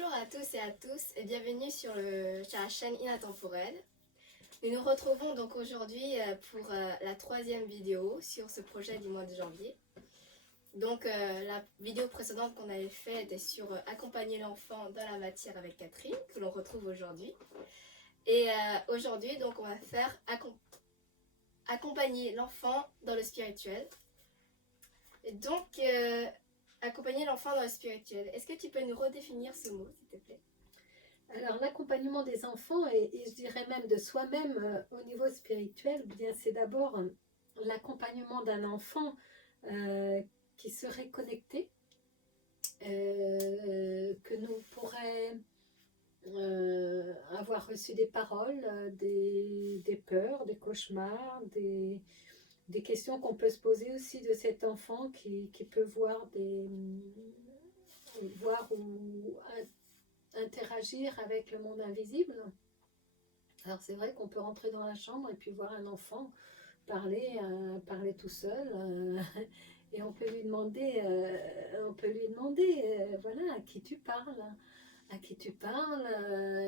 Bonjour à tous et à tous et bienvenue sur la chaîne Inatemporelle. Nous nous retrouvons donc aujourd'hui pour la troisième vidéo sur ce projet du mois de janvier. Donc la vidéo précédente qu'on avait faite était sur accompagner l'enfant dans la matière avec Catherine, que l'on retrouve aujourd'hui. Et aujourd'hui donc on va faire accompagner l'enfant dans le spirituel. Et donc accompagner l'enfant dans le spirituel. Est-ce que tu peux nous redéfinir ce mot, s'il te plaît? Alors l'accompagnement des enfants et je dirais même de soi-même au niveau spirituel, bien c'est d'abord l'accompagnement d'un enfant qui serait connecté, que nous pourrait avoir reçu des paroles, des peurs, des cauchemars, des questions qu'on peut se poser aussi de cet enfant qui peut voir ou interagir avec le monde invisible. Alors c'est vrai qu'on peut rentrer dans la chambre et puis voir un enfant parler tout seul, et on peut lui demander, voilà, à qui tu parles,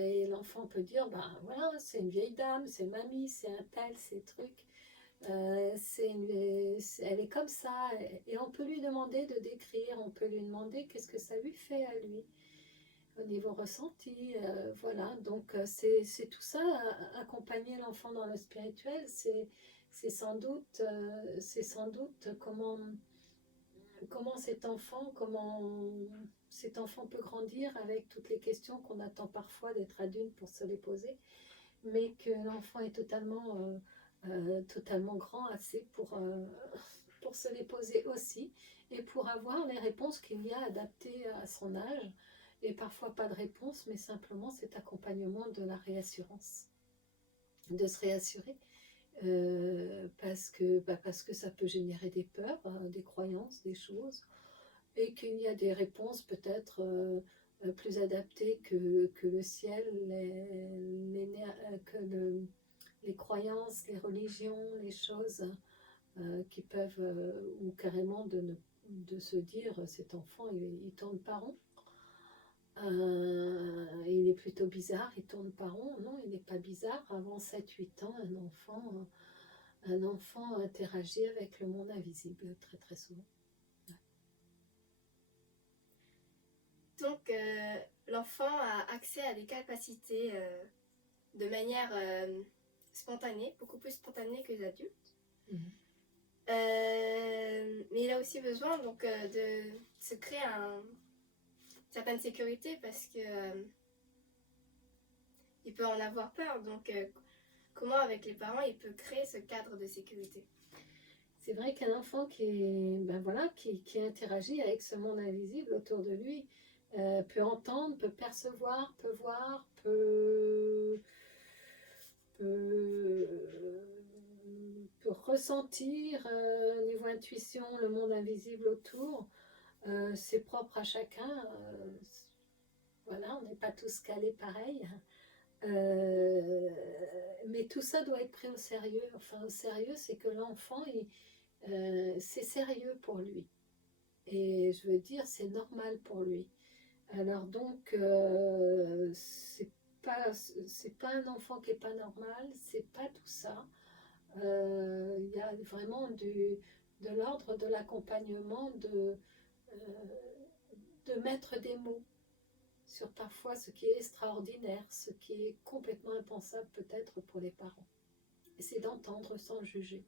et l'enfant peut dire, ben voilà, c'est une vieille dame, c'est mamie, c'est un tel, c'est truc. Elle est comme ça, et on peut lui demander de décrire, on peut lui demander qu'est-ce que ça lui fait à lui au niveau ressenti, voilà, donc c'est tout ça, accompagner l'enfant dans le spirituel, c'est sans doute comment cet enfant peut grandir avec toutes les questions qu'on attend parfois d'être adulte pour se les poser, mais que l'enfant est totalement grand assez pour se les poser aussi, et pour avoir les réponses qu'il y a adaptées à son âge, et parfois pas de réponse, mais simplement cet accompagnement de la réassurance, de se réassurer, parce que ça peut générer des peurs, des croyances, des choses, et qu'il y a des réponses peut-être plus adaptées que le ciel, les croyances, les religions, les choses qui peuvent, ou carrément de se dire cet enfant il tourne pas rond. Il est plutôt bizarre, il tourne pas rond. Non, il n'est pas bizarre. Avant 7-8 ans, un enfant interagit avec le monde invisible très très souvent. Ouais. Donc l'enfant a accès à des capacités de manière spontanée, beaucoup plus spontanée que les adultes. Mais il a aussi besoin donc de se créer certaine sécurité parce que il peut en avoir peur. Donc comment avec les parents il peut créer ce cadre de sécurité? C'est vrai qu'un enfant qui interagit avec ce monde invisible autour de lui peut entendre, peut percevoir, peut voir, peut ressentir au niveau intuition le monde invisible autour. C'est propre à chacun. Voilà, on n'est pas tous calés pareil. Mais tout ça doit être pris au sérieux. Enfin, au sérieux, c'est que l'enfant, c'est sérieux pour lui. Et je veux dire, c'est normal pour lui. Alors donc, c'est pas un enfant qui est pas normal, c'est pas tout ça. Il y a vraiment de l'ordre de l'accompagnement, de mettre des mots sur parfois ce qui est extraordinaire, ce qui est complètement impensable peut-être pour les parents. Et c'est d'entendre sans juger.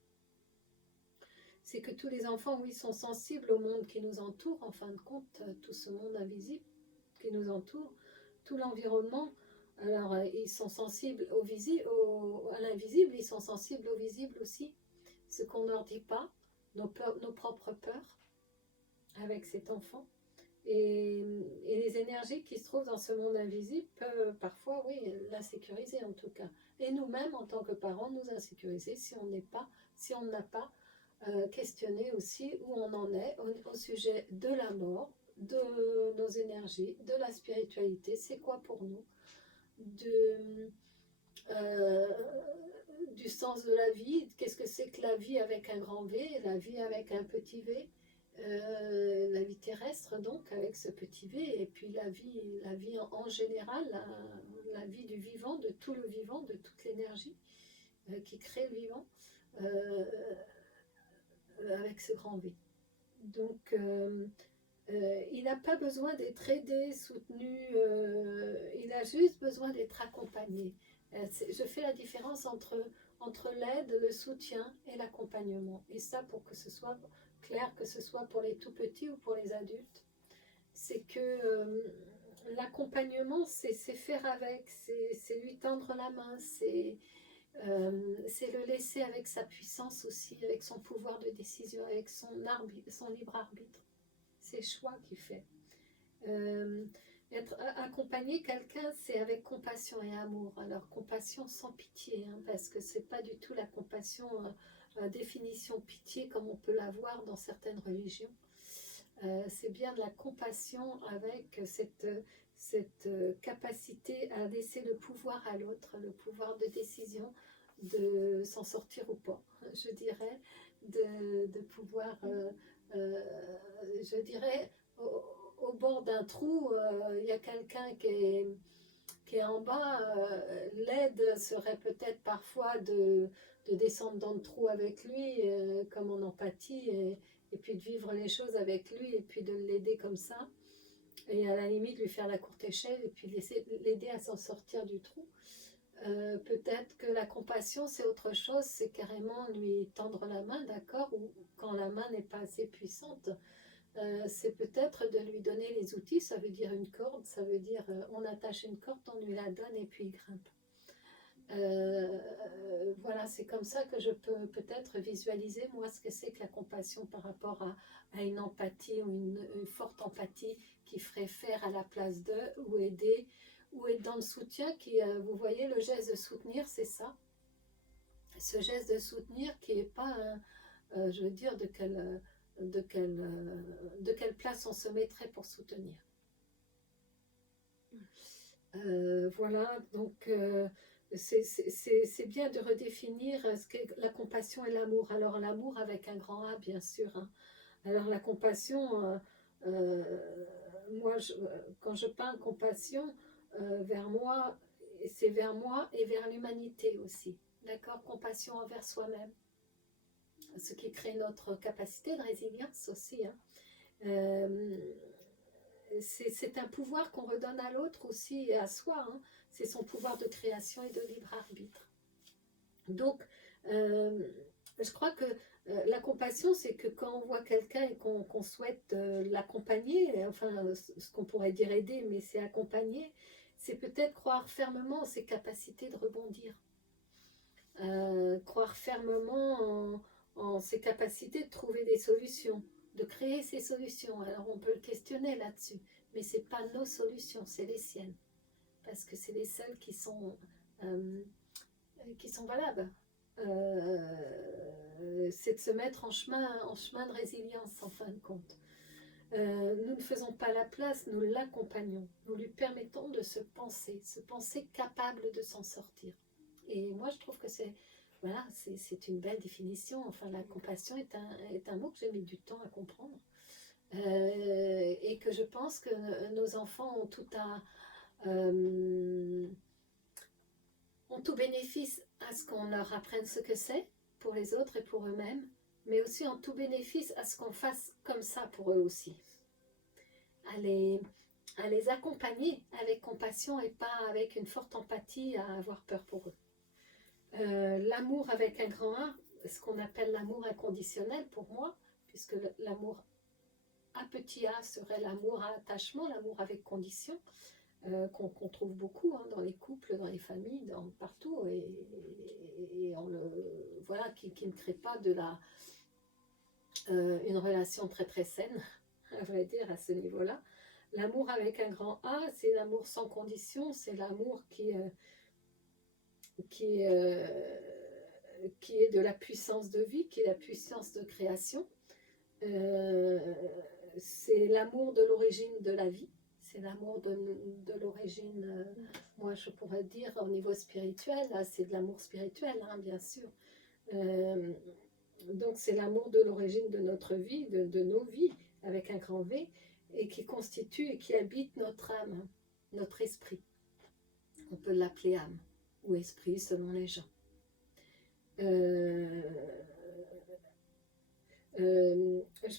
C'est que tous les enfants, oui, sont sensibles au monde qui nous entoure, en fin de compte, tout ce monde invisible qui nous entoure, tout l'environnement. Alors, ils sont sensibles à l'invisible, ils sont sensibles au visible aussi. Ce qu'on ne leur dit pas, nos propres peurs avec cet enfant. Et les énergies qui se trouvent dans ce monde invisible peuvent parfois, oui, l'insécuriser en tout cas. Et nous-mêmes, en tant que parents, nous insécuriser si on n'a pas questionné aussi où on en est au sujet de la mort, de nos énergies, de la spiritualité, c'est quoi pour nous, du sens de la vie, qu'est-ce que c'est que la vie avec un grand V, la vie avec un petit V, La vie terrestre, donc, avec ce petit V, et puis la vie en général, la vie du vivant, de tout le vivant, de toute l'énergie qui crée le vivant, euh, avec ce grand V. Donc, il n'a pas besoin d'être aidé, soutenu, il a juste besoin d'être accompagné. Je fais la différence entre l'aide, le soutien et l'accompagnement. Et ça, pour que ce soit clair, que ce soit pour les tout petits ou pour les adultes, c'est que l'accompagnement, c'est faire avec, c'est lui tendre la main, c'est le laisser avec sa puissance aussi, avec son pouvoir de décision, avec son libre arbitre, ses choix qu'il fait. Être accompagner quelqu'un, c'est avec compassion et amour. Alors compassion sans pitié, hein, parce que c'est pas du tout la compassion définition pitié comme on peut l'avoir dans certaines religions. C'est bien de la compassion avec cette capacité à laisser le pouvoir à l'autre, le pouvoir de décision de s'en sortir ou pas, je dirais, de pouvoir, je dirais, au bord d'un trou, il y a quelqu'un qui est en bas, l'aide serait peut-être parfois de descendre dans le trou avec lui, comme en empathie, et puis de vivre les choses avec lui, et puis de l'aider comme ça, et à la limite lui faire la courte échelle, et puis l'aider à s'en sortir du trou. Peut-être que la compassion c'est autre chose, c'est carrément lui tendre la main, d'accord, ou quand la main n'est pas assez puissante, c'est peut-être de lui donner les outils, ça veut dire une corde, ça veut dire on attache une corde, on lui la donne et puis il grimpe. Voilà, c'est comme ça que je peux peut-être visualiser moi ce que c'est que la compassion par rapport à une empathie ou une forte empathie qui ferait faire à la place d'eux ou aider ou être dans le soutien qui, vous voyez, le geste de soutenir, c'est ça. Ce geste de soutenir qui n'est pas, je veux dire, de quelle place on se mettrait pour soutenir. Voilà, donc c'est bien de redéfinir ce qu'est la compassion et l'amour. Alors l'amour avec un grand A, bien sûr. Hein. Alors la compassion, moi, quand je parle compassion, vers moi, c'est vers moi et vers l'humanité aussi. D'accord? Compassion envers soi-même. Ce qui crée notre capacité de résilience aussi. Hein. C'est un pouvoir qu'on redonne à l'autre aussi et à soi. Hein. C'est son pouvoir de création et de libre arbitre. Donc, je crois que la compassion, c'est que quand on voit quelqu'un et qu'on souhaite l'accompagner, enfin, ce qu'on pourrait dire aider, mais c'est accompagner, c'est peut-être croire fermement en ses capacités de rebondir. Croire fermement en ses capacités de trouver des solutions, de créer ses solutions. Alors on peut le questionner là-dessus, mais ce n'est pas nos solutions, c'est les siennes, parce que c'est les seules qui sont valables. C'est de se mettre en chemin de résilience en fin de compte. Nous ne faisons pas la place, nous l'accompagnons, nous lui permettons de se penser capable de s'en sortir. Et moi je trouve que c'est une belle définition. Enfin, la compassion est un mot que j'ai mis du temps à comprendre. Et que je pense que nos enfants ont tout bénéfice à ce qu'on leur apprenne ce que c'est pour les autres et pour eux-mêmes, mais aussi en tout bénéfice à ce qu'on fasse comme ça pour eux aussi. À les accompagner avec compassion et pas avec une forte empathie à avoir peur pour eux. L'amour avec un grand A, ce qu'on appelle l'amour inconditionnel pour moi, puisque l'amour à petit a serait l'amour à attachement, l'amour avec condition, qu'on trouve beaucoup hein, dans les couples, dans les familles, partout, et qui ne crée pas une relation très très saine, à vrai dire, à ce niveau-là. L'amour avec un grand A, c'est l'amour sans condition, c'est l'amour qui est de la puissance de vie, qui est la puissance de création. C'est l'amour de l'origine de la vie, c'est l'amour de l'origine, moi je pourrais dire au niveau spirituel, c'est de l'amour spirituel, hein, bien sûr. Donc c'est l'amour de l'origine de notre vie, de nos vies, avec un grand V, et qui constitue et qui habite notre âme, notre esprit. On peut l'appeler âme ou esprit selon les gens. Je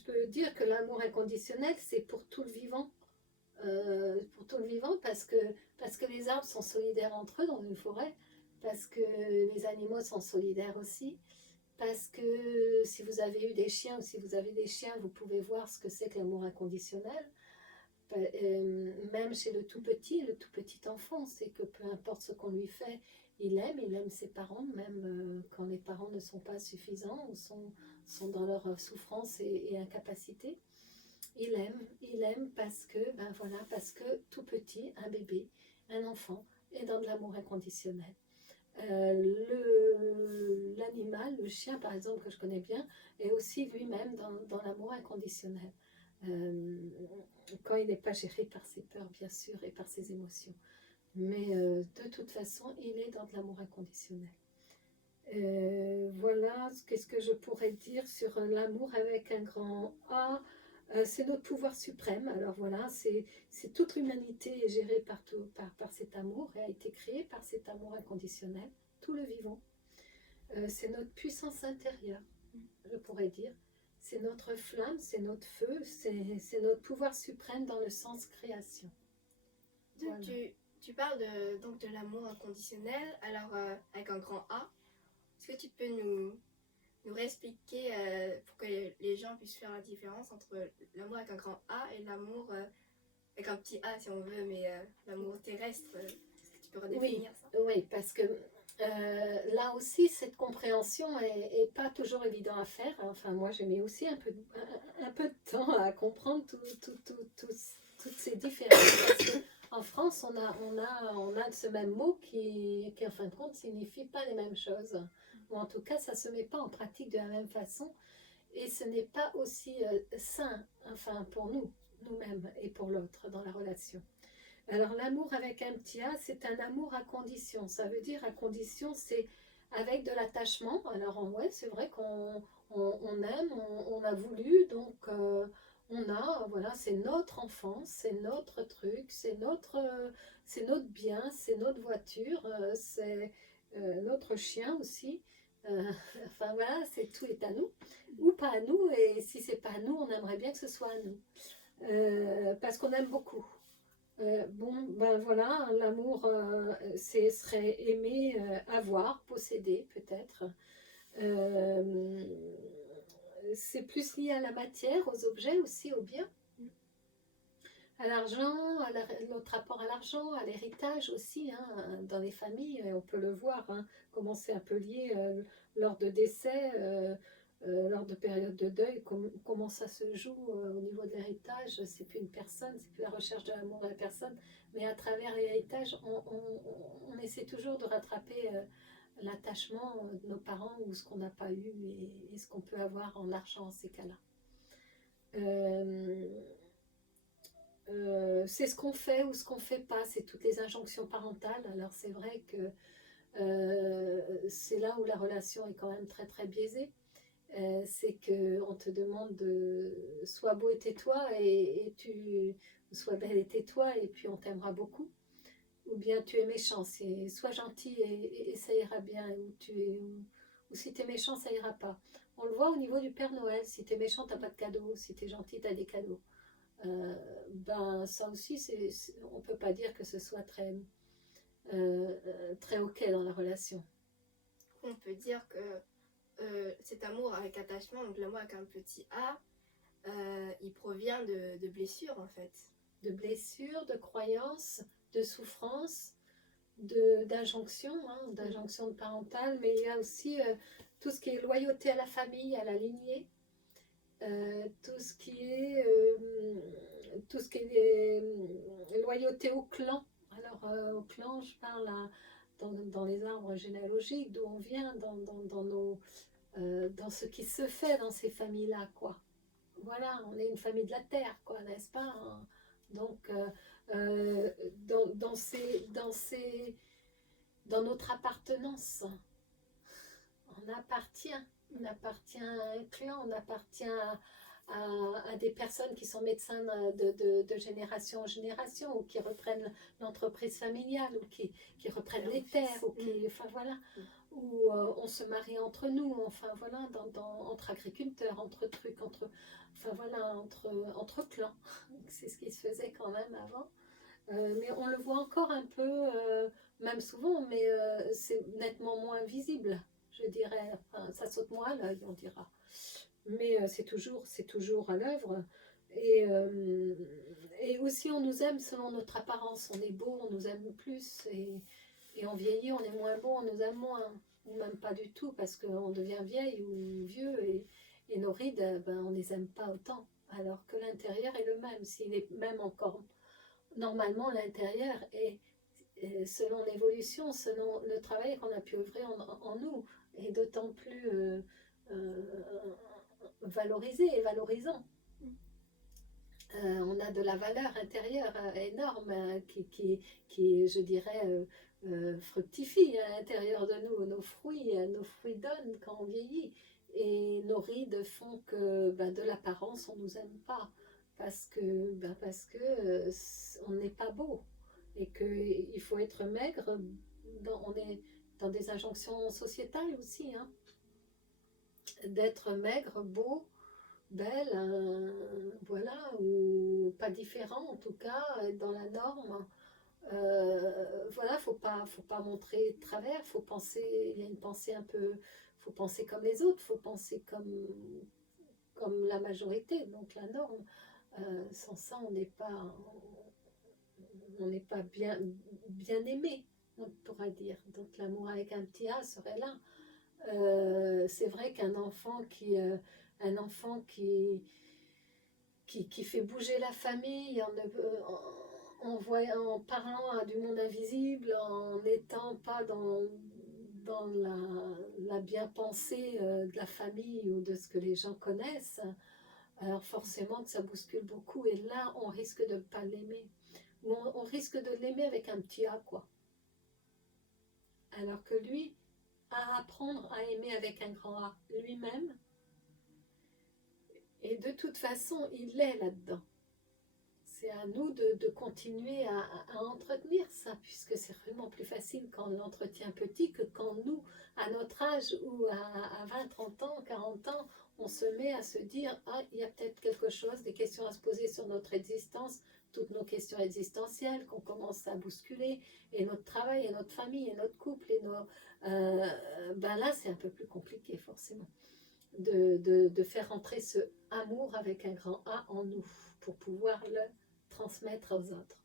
peux dire que l'amour inconditionnel, c'est pour tout le vivant. Parce que les arbres sont solidaires entre eux dans une forêt, parce que les animaux sont solidaires aussi, parce que si vous avez eu des chiens ou si vous avez des chiens, vous pouvez voir ce que c'est que l'amour inconditionnel. Même chez le tout petit enfant, c'est que peu importe ce qu'on lui fait, il aime ses parents, même quand les parents ne sont pas suffisants ou sont dans leur souffrance et incapacité. Il aime parce que, parce que tout petit, un bébé, un enfant, est dans de l'amour inconditionnel. L'animal, le chien par exemple, que je connais bien, est aussi lui-même dans l'amour inconditionnel. Quand il n'est pas géré par ses peurs, bien sûr, et par ses émotions. Mais de toute façon, il est dans de l'amour inconditionnel. Voilà, qu'est-ce que je pourrais dire sur l'amour avec un grand A. C'est notre pouvoir suprême. Alors voilà, c'est toute l'humanité est gérée par cet amour et a été créée par cet amour inconditionnel, tout le vivant. C'est notre puissance intérieure, je pourrais dire. C'est notre flamme, c'est notre feu, c'est notre pouvoir suprême dans le sens création. Voilà. Tu parles donc de l'amour inconditionnel, alors avec un grand A. Est-ce que tu peux nous réexpliquer pour que les gens puissent faire la différence entre l'amour avec un grand A et l'amour avec un petit A si on veut, mais l'amour terrestre, est-ce que tu peux redéfinir ça? Oui, parce que là aussi, cette compréhension est pas toujours évident à faire. Enfin, moi, j'ai mis aussi un peu de temps à comprendre toutes ces différences. Parce qu'en France, on a ce même mot qui, en fin de compte, ne signifie pas les mêmes choses. Ou en tout cas, ça ne se met pas en pratique de la même façon. Et ce n'est pas aussi sain, enfin, pour nous-mêmes et pour l'autre dans la relation. Alors l'amour avec un petit A, c'est un amour à condition. Ça veut dire à condition, c'est avec de l'attachement. Alors ouais, c'est vrai qu'on aime, on a voulu, donc voilà, c'est notre enfance, c'est notre truc, c'est notre bien, c'est notre voiture, c'est notre chien aussi. Enfin voilà, tout est à nous, ou pas à nous, et si c'est pas à nous, on aimerait bien que ce soit à nous. Parce qu'on aime beaucoup. Voilà, l'amour, serait aimer, avoir, posséder peut-être. C'est plus lié à la matière, aux objets aussi, aux biens. À l'argent, notre rapport à l'argent, à l'héritage aussi, hein, dans les familles, on peut le voir, hein, comment c'est un peu lié lors de décès, lors de périodes de deuil, comment ça se joue au niveau de l'héritage. C'est plus une personne, c'est plus la recherche de l'amour de la personne, mais à travers l'héritage, on essaie toujours de rattraper l'attachement de nos parents ou ce qu'on n'a pas eu et ce qu'on peut avoir en argent en ces cas-là. C'est ce qu'on fait ou ce qu'on ne fait pas, c'est toutes les injonctions parentales. Alors c'est vrai que c'est là où la relation est quand même très très biaisée. C'est qu'on te demande de sois beau et tais-toi sois belle et tais-toi et puis on t'aimera beaucoup. Ou bien tu es méchant, sois gentil et ça ira bien. Ou si tu es méchant, ça ira pas. On le voit au niveau du Père Noël. Si tu es méchant, tu n'as pas de cadeaux. Si tu es gentil, tu as des cadeaux. Ça aussi, on ne peut pas dire que ce soit très ok dans la relation. On peut dire que cet amour avec attachement, donc l'amour avec un petit A, il provient de blessures en fait. De blessures, de croyances, de souffrances, d'injonctions, d'injonctions parentales, mais il y a aussi tout ce qui est loyauté à la famille, à la lignée. Tout ce qui est loyauté au clan. Alors au clan, je parle dans les arbres généalogiques d'où on vient, dans ce qui se fait dans ces familles-là, quoi. Voilà, on est une famille de la terre, quoi, n'est-ce pas, hein? Donc dans notre appartenance, on appartient On appartient à un clan, on appartient à des personnes qui sont médecins de génération en génération, ou qui reprennent l'entreprise familiale, ou qui reprennent les terres, ou qui, enfin voilà, où on se marie entre nous, enfin voilà, entre agriculteurs, entre trucs, enfin voilà, entre clans. C'est ce qui se faisait quand même avant. Mais on le voit encore un peu, même souvent, mais c'est nettement moins visible, je dirais. Enfin, ça saute moins à l'œil, on dira. Mais c'est toujours à l'œuvre. Et aussi, on nous aime selon notre apparence. On est beau, on nous aime plus. Et on vieillit, on est moins beau, on nous aime moins. Ou même pas du tout, parce qu'on devient vieille ou vieux. Et nos rides, ben, on les aime pas autant. Alors que l'intérieur est le même. S'il est même encore... Normalement, l'intérieur est, selon l'évolution, selon le travail qu'on a pu œuvrer en nous, est d'autant plus euh, valorisé et valorisant. On a de la valeur intérieure énorme qui, je dirais, fructifie à l'intérieur de nous. Nos fruits donnent quand on vieillit. Et nos rides font que de l'apparence, on ne nous aime pas. Parce que on n'est pas beau. Et qu'il faut être maigre. On est dans des injonctions sociétales aussi. Hein, d'être maigre, beau, belle, voilà, ou pas différent en tout cas, dans la norme. Voilà, faut pas montrer de travers, faut penser, il y a une pensée un peu, faut penser comme les autres, faut penser comme la majorité, donc la norme. Sans ça, on n'est pas bien aimé, on pourra dire. Donc l'amour avec un petit A serait là. C'est vrai qu'un enfant qui fait bouger la famille en parlant à du monde invisible, en n'étant pas dans la bien-pensée de la famille ou de ce que les gens connaissent, alors forcément que ça bouscule beaucoup. Et là, on risque de ne pas l'aimer. Ou on risque de l'aimer avec un petit A, quoi. Alors que lui, à apprendre à aimer avec un grand A lui-même. Et de toute façon, il est là-dedans. C'est à nous de continuer à entretenir ça, puisque c'est vraiment plus facile quand on l'entretient petit que quand nous, à notre âge, ou à 20, 30 ans, 40 ans, on se met à se dire « Ah, il y a peut-être quelque chose, des questions à se poser sur notre existence, toutes nos questions existentielles qu'on commence à bousculer, et notre travail, et notre famille, et notre couple, et là, c'est un peu plus compliqué, forcément, de faire entrer ce amour avec un grand A en nous, pour pouvoir le transmettre aux autres.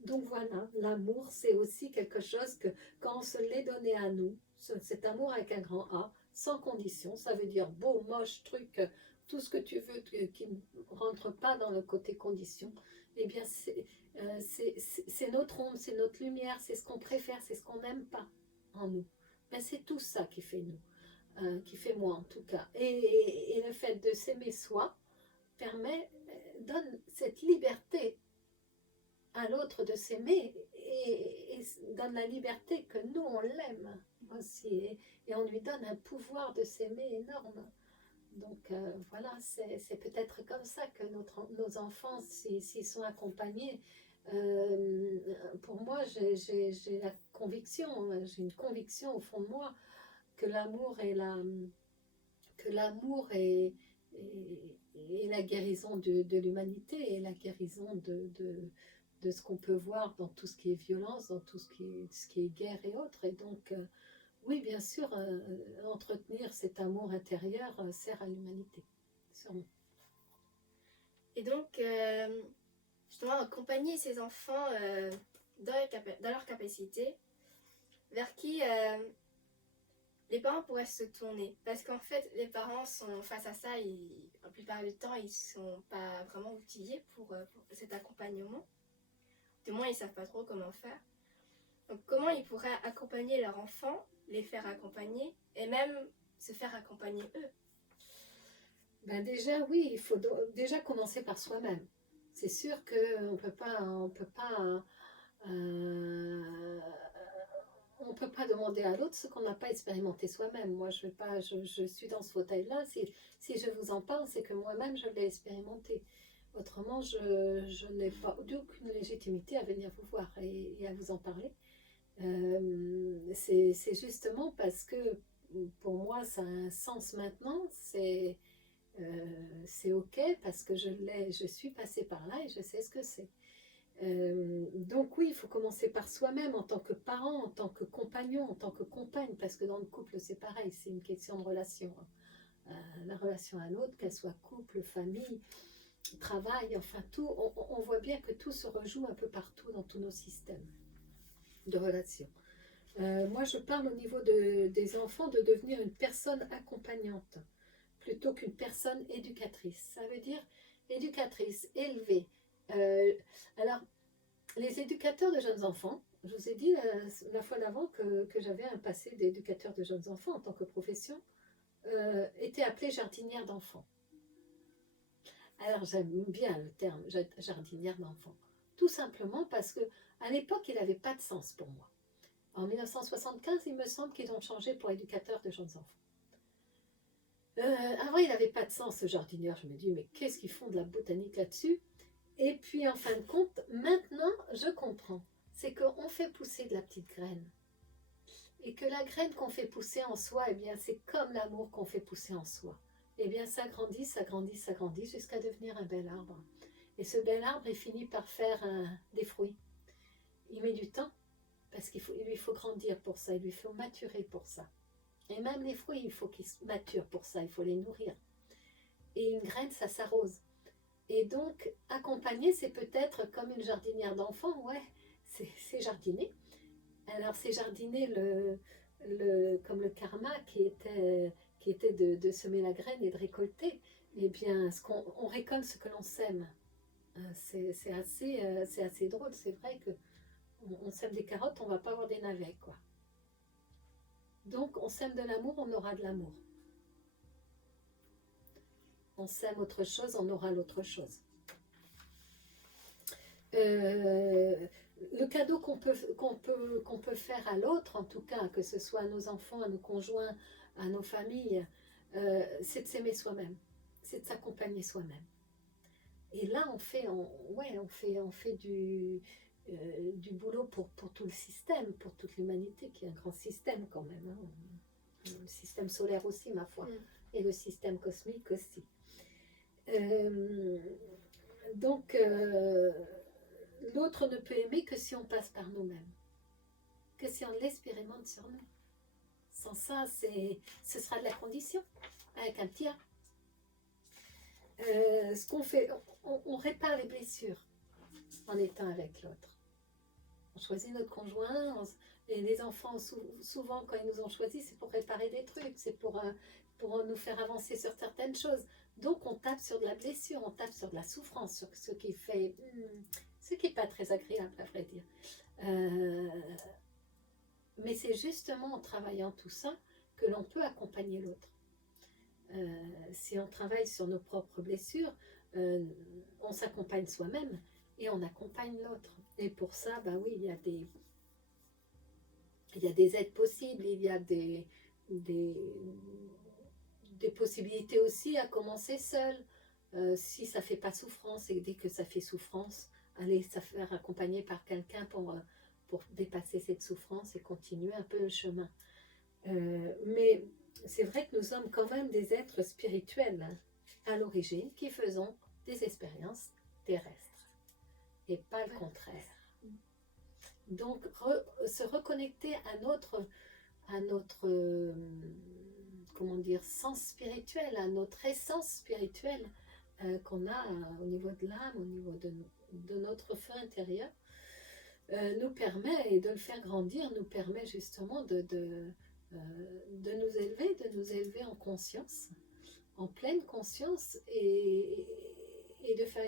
Donc voilà, l'amour, c'est aussi quelque chose que quand on se l'est donné à nous, cet amour avec un grand A, sans condition, ça veut dire beau, moche, truc, tout ce que tu veux qui ne rentre pas dans le côté condition, eh bien c'est notre onde, c'est notre lumière, c'est ce qu'on préfère, c'est ce qu'on n'aime pas en nous. Ben, c'est tout ça qui fait nous, qui fait moi en tout cas. Et le fait de s'aimer soi donne cette liberté à l'autre de s'aimer, et donne la liberté que nous on l'aime aussi, et on lui donne un pouvoir de s'aimer énorme. Donc voilà, c'est peut-être comme ça que nos enfants, s'ils sont accompagnés, pour moi j'ai la conviction, j'ai une conviction au fond de moi que l'amour est la guérison de l'humanité, et la guérison de ce qu'on peut voir dans tout ce qui est violence, dans tout ce qui est guerre et autres. Et donc, oui, bien sûr, entretenir cet amour intérieur sert à l'humanité, sûrement. Et donc, justement, accompagner ces enfants dans leur capacité, vers qui les parents pourraient se tourner. Parce qu'en fait, les parents sont face à ça, la plupart du temps, ils ne sont pas vraiment outillés pour cet accompagnement. Du moins, ils ne savent pas trop comment faire. Donc, comment ils pourraient accompagner leurs enfants, les faire accompagner, et même se faire accompagner eux? Ben déjà, oui, il faut déjà commencer par soi-même. C'est sûr qu'on peut pas on ne peut pas demander à l'autre ce qu'on n'a pas expérimenté soi-même. Moi, je vais pas, je suis dans ce fauteuil-là. Si je vous en parle, c'est que moi-même, je l'ai expérimenté. Autrement, je n'ai pas aucune légitimité à venir vous voir et à vous en parler. C'est justement parce que pour moi, ça a un sens maintenant. C'est OK parce que je suis passée par là et je sais ce que c'est. Donc oui, il faut commencer par soi-même en tant que parent, en tant que compagnon, en tant que compagne, parce que dans le couple, c'est pareil, c'est une question de relation. La relation à l'autre, qu'elle soit couple, famille, travail, enfin tout, on voit bien que tout se rejoue un peu partout dans tous nos systèmes de relations. Moi, je parle au niveau des enfants de devenir une personne accompagnante plutôt qu'une personne éducatrice. Ça veut dire éducatrice, élevée. Alors, les éducateurs de jeunes enfants, je vous ai dit la fois d'avant que j'avais un passé d'éducateur de jeunes enfants en tant que profession, étaient appelés jardinières d'enfants. Alors, j'aime bien le terme jardinière d'enfants. Tout simplement parce que à l'époque, il n'avait pas de sens pour moi. En 1975, il me semble qu'ils ont changé pour éducateur de jeunes enfants. Avant, il n'avait pas de sens, ce jardinière. Je me dis, mais qu'est-ce qu'ils font de la botanique là-dessus? Et puis, en fin de compte, maintenant, je comprends. C'est qu'on fait pousser de la petite graine. Et que la graine qu'on fait pousser en soi, eh bien, c'est comme l'amour qu'on fait pousser en soi. Eh bien, ça grandit, ça grandit, ça grandit, jusqu'à devenir un bel arbre. Et ce bel arbre, il finit par faire des fruits. Il met du temps, parce qu'il lui faut grandir pour ça, il lui faut maturer pour ça. Et même les fruits, il faut qu'ils maturent pour ça, il faut les nourrir. Et une graine, ça s'arrose. Et donc, accompagner, c'est peut-être comme une jardinière d'enfants, ouais, c'est jardiner. Alors, c'est jardiner comme le karma qui était de semer la graine et de récolter. Eh bien, on récolte ce que l'on sème. C'est assez drôle, c'est vrai que on sème des carottes, on ne va pas avoir des navets, quoi. Donc, on sème de l'amour, on aura de l'amour. On sème autre chose, on aura l'autre chose. Le cadeau qu'on peut faire à l'autre, en tout cas, que ce soit à nos enfants, à nos conjoints, à nos familles, c'est de s'aimer soi-même, c'est de s'accompagner soi-même. Et là, on fait du boulot pour tout le système, pour toute l'humanité, qui est un grand système quand même. Hein. Le système solaire aussi, ma foi, et le système cosmique aussi. Donc, l'autre ne peut aimer que si on passe par nous-mêmes, que si on l'expérimente sur nous. Sans ça, ce sera de la condition, avec un petit A. Ce qu'on fait, on répare les blessures en étant avec l'autre. On choisit notre conjoint, et les enfants, souvent, quand ils nous ont choisis, c'est pour réparer des trucs, c'est pour nous faire avancer sur certaines choses. Donc, on tape sur de la blessure, on tape sur de la souffrance, sur ce qui fait... ce qui n'est pas très agréable, à vrai dire. Mais c'est justement en travaillant tout ça que l'on peut accompagner l'autre. Si on travaille sur nos propres blessures, on s'accompagne soi-même et on accompagne l'autre. Et pour ça, bah oui, il y a des aides possibles, il y a des possibilités aussi à commencer seul. Si ça ne fait pas souffrance, et dès que ça fait souffrance, allez se faire accompagner par quelqu'un pour dépasser cette souffrance et continuer un peu le chemin. Mais c'est vrai que nous sommes quand même des êtres spirituels, hein, à l'origine, qui faisons des expériences terrestres et pas le contraire. Donc se reconnecter à notre comment dire, sens spirituel, à notre essence spirituelle qu'on a au niveau de l'âme, au niveau de notre feu intérieur, nous permet, et de le faire grandir, nous permet justement de nous élever en conscience, en pleine conscience, et de faire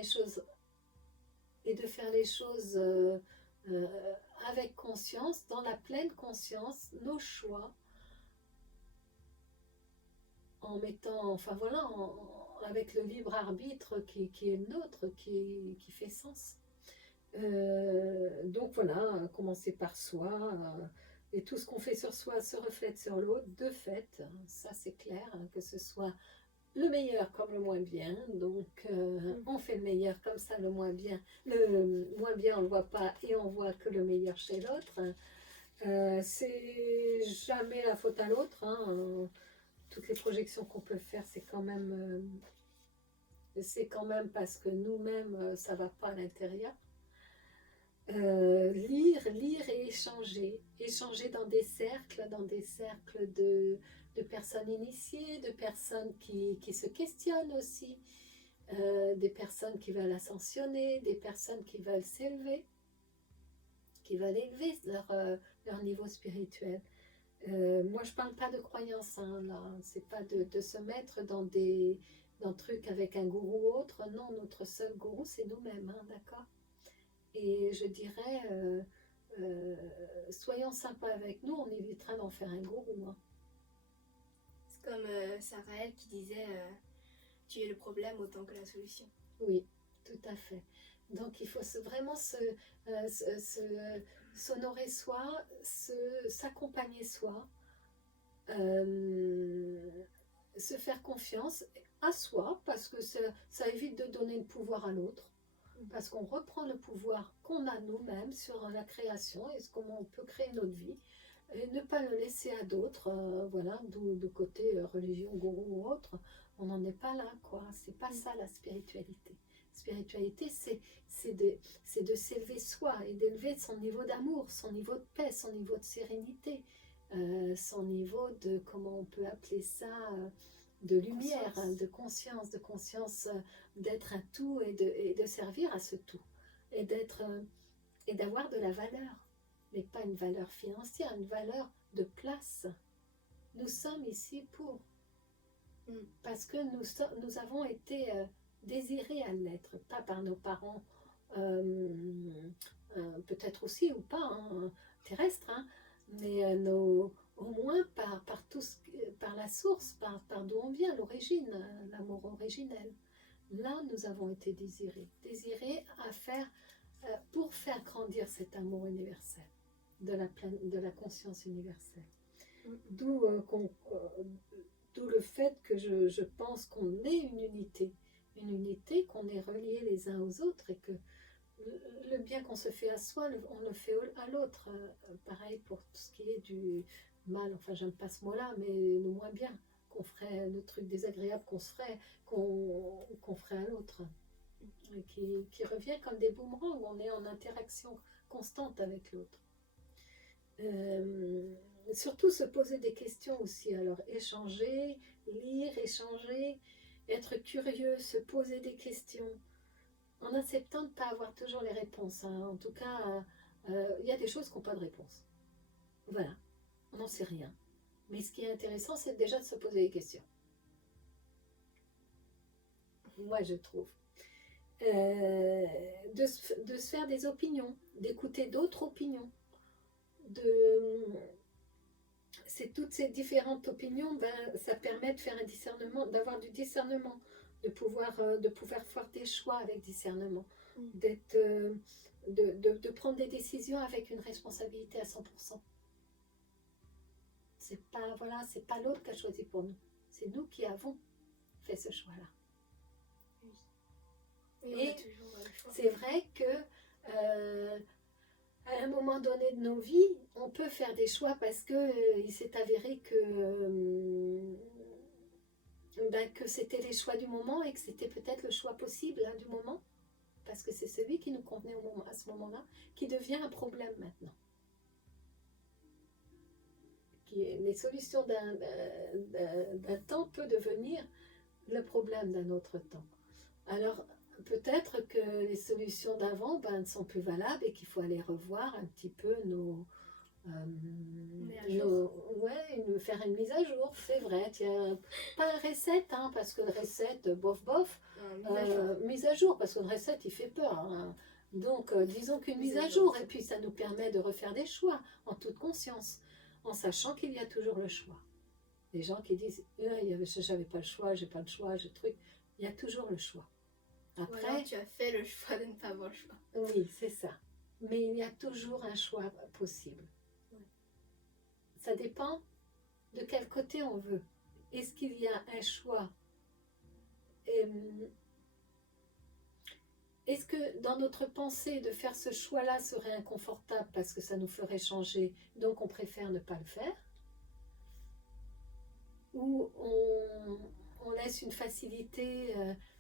les choses avec conscience, dans la pleine conscience, nos choix, en mettant, enfin voilà, avec le libre arbitre qui est le nôtre, qui fait sens. Donc voilà, commencer par soi, Et tout ce qu'on fait sur soi se reflète sur l'autre, de fait, ça c'est clair, hein, que ce soit le meilleur comme le moins bien. Donc, on fait le meilleur comme ça, le moins bien. Le moins bien, on ne le voit pas et on voit que le meilleur chez l'autre. C'est jamais la faute à l'autre. Hein. Toutes les projections qu'on peut faire, c'est quand même parce que nous-mêmes, ça ne va pas à l'intérieur. Lire et échanger. Échanger dans des cercles de personnes initiées, de personnes qui se questionnent aussi, des personnes qui veulent ascensionner, des personnes qui veulent s'élever, qui veulent élever leur niveau spirituel. Moi, je ne parle pas de croyance, hein, là. C'est pas de se mettre dans trucs avec un gourou ou autre. Non, notre seul gourou, c'est nous-mêmes, hein, d'accord? Et je dirais, soyons sympas avec nous, on évitera d'en faire un gourou. Hein. C'est comme Sarael qui disait tu es le problème autant que la solution. Oui, tout à fait. Donc il faut vraiment s'honorer soi, s'accompagner soi, se faire confiance à soi, parce que ça évite de donner le pouvoir à l'autre. Parce qu'on reprend le pouvoir qu'on a nous-mêmes sur la création et comment on peut créer notre vie et ne pas le laisser à d'autres, voilà, d'où le côté religion, gourou ou autre, on n'en est pas là, quoi. C'est pas ça la spiritualité. Spiritualité, c'est de s'élever soi et d'élever son niveau d'amour, son niveau de paix, son niveau de sérénité, son niveau de, comment on peut appeler ça, de lumière, conscience. De conscience d'être un tout et de servir à ce tout. Et d'avoir de la valeur, mais pas une valeur financière, une valeur de place. Nous sommes ici pour. Parce que nous avons été désirés à l'être, pas par nos parents, peut-être aussi ou pas, hein, terrestres, hein, mais au moins par la source, par d'où on vient, l'origine, l'amour originel. Là, nous avons été désirés pour faire grandir cet amour universel, de la conscience universelle. D'où le fait que je pense qu'on est une unité, qu'on est reliés les uns aux autres et que le bien qu'on se fait à soi, on le fait à l'autre. Pareil pour tout ce qui est du mal, enfin j'aime pas ce mot-là, mais le moins bien qu'on ferait, le truc désagréable qu'on ferait à l'autre, qui revient comme des boomerangs, on est en interaction constante avec l'autre. Surtout se poser des questions aussi, alors échanger, lire, échanger, être curieux, se poser des questions, en acceptant de ne pas avoir toujours les réponses. Hein. En tout cas, il y a des choses qui n'ont pas de réponse. Voilà, on n'en sait rien. Mais ce qui est intéressant, c'est déjà de se poser des questions. Moi, je trouve. De se faire des opinions, d'écouter d'autres opinions. Toutes ces différentes opinions, ça permet de faire un discernement, d'avoir du discernement, de pouvoir faire des choix avec discernement, de prendre des décisions avec une responsabilité à 100%. C'est pas l'autre qui a choisi pour nous, c'est nous qui avons fait ce choix-là. Oui. Et c'est vrai que à un moment donné de nos vies, on peut faire des choix parce que il s'est avéré que c'était les choix du moment et que c'était peut-être le choix possible du moment, parce que c'est celui qui nous convenait à ce moment-là, qui devient un problème maintenant. Les solutions d'un temps peut devenir le problème d'un autre temps. Alors, peut-être que les solutions d'avant ne sont plus valables et qu'il faut aller revoir un petit peu faire une mise à jour, c'est vrai. Tiens, pas un reset, hein, parce que le reset, bof, mise à jour, parce que le reset, il fait peur. Hein. Donc, disons qu'une mise à jour, et puis ça nous permet de refaire des choix en toute conscience, en sachant qu'il y a toujours le choix. Les gens qui disent j'avais pas le choix, j'ai pas le choix, j'ai truc, il y a toujours le choix. Après, alors, tu as fait le choix de ne pas avoir le choix. Oui, c'est ça. Mais il y a toujours un choix possible. Ça dépend de quel côté on veut. Est-ce qu'il y a un choix? Est-ce que dans notre pensée de faire ce choix-là serait inconfortable parce que ça nous ferait changer, donc on préfère ne pas le faire? Ou on laisse une facilité,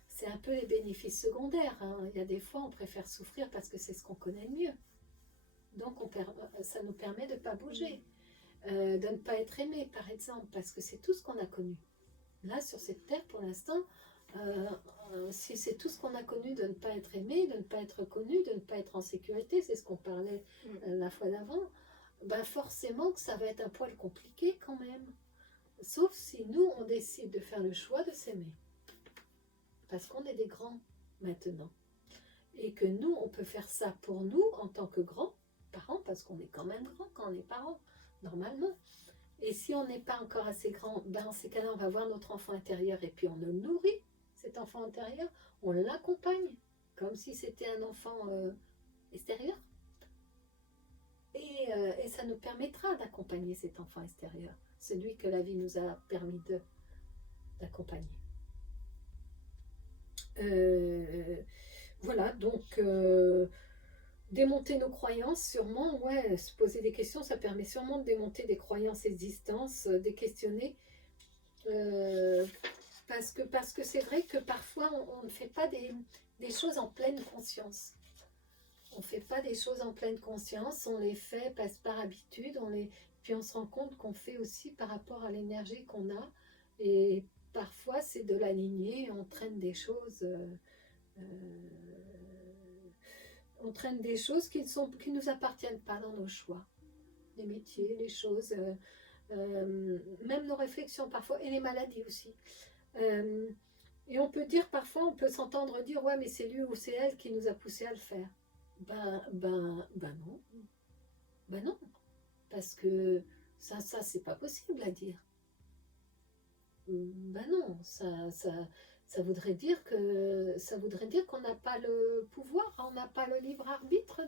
c'est un peu les bénéfices secondaires, hein. Il y a des fois on préfère souffrir parce que c'est ce qu'on connaît le mieux. Donc ça nous permet de ne pas bouger, de ne pas être aimé par exemple, parce que c'est tout ce qu'on a connu. Là sur cette terre pour l'instant, si c'est tout ce qu'on a connu de ne pas être aimé, de ne pas être connu, de ne pas être en sécurité, c'est ce qu'on parlait la fois d'avant, ben forcément que ça va être un poil compliqué quand même. Sauf si nous, on décide de faire le choix de s'aimer. Parce qu'on est des grands maintenant. Et que nous, on peut faire ça pour nous en tant que grands parents, parce qu'on est quand même grands quand on est parents, normalement. Et si on n'est pas encore assez grand, ben en ces cas-là, on va voir notre enfant intérieur et puis on le nourrit, cet enfant intérieur, on l'accompagne, comme si c'était un enfant extérieur. Et ça nous permettra d'accompagner cet enfant extérieur, celui que la vie nous a permis d'accompagner. Voilà, donc démonter nos croyances, sûrement, ouais, se poser des questions, ça permet sûrement de démonter des croyances existantes, de questionner. Parce que c'est vrai que parfois on ne fait pas des choses en pleine conscience. On ne fait pas des choses en pleine conscience, on les fait par habitude, puis on se rend compte qu'on fait aussi par rapport à l'énergie qu'on a. Et parfois c'est de l'aligner, on traîne des choses. On traîne des choses qui ne nous appartiennent pas dans nos choix. Les métiers, les choses, même nos réflexions parfois, et les maladies aussi. Et on peut dire parfois, on peut s'entendre dire, ouais, mais c'est lui ou c'est elle qui nous a poussé à le faire. Ben non. Ben non. Parce que ça c'est pas possible à dire. Ben non, ça voudrait dire qu'on n'a pas le pouvoir, on n'a pas le libre arbitre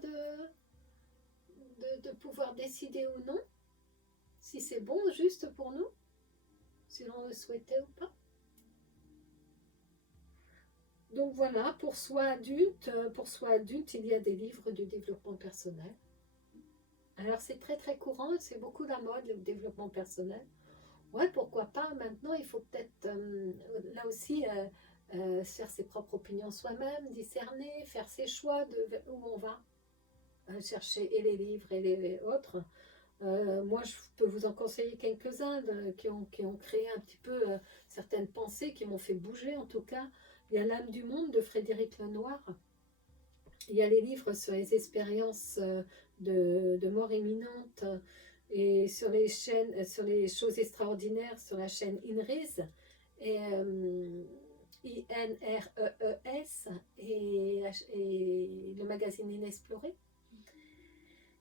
de pouvoir décider ou non si c'est bon, juste pour nous, si l'on le souhaitait ou pas. Donc voilà, pour soi adulte, il y a des livres de développement personnel. Alors c'est très très courant, c'est beaucoup la mode, le développement personnel. Ouais, pourquoi pas. Maintenant, il faut peut-être, là aussi, faire ses propres opinions soi-même, discerner, faire ses choix de où on va. Chercher et les livres et les autres. Moi, je peux vous en conseiller quelques-uns qui ont créé un petit peu certaines pensées, qui m'ont fait bouger en tout cas. Il y a L'âme du monde de Frédéric Lenoir. Il y a les livres sur les expériences de mort imminente et sur les chaînes, sur les choses extraordinaires sur la chaîne INRES et INREES et le magazine Inexploré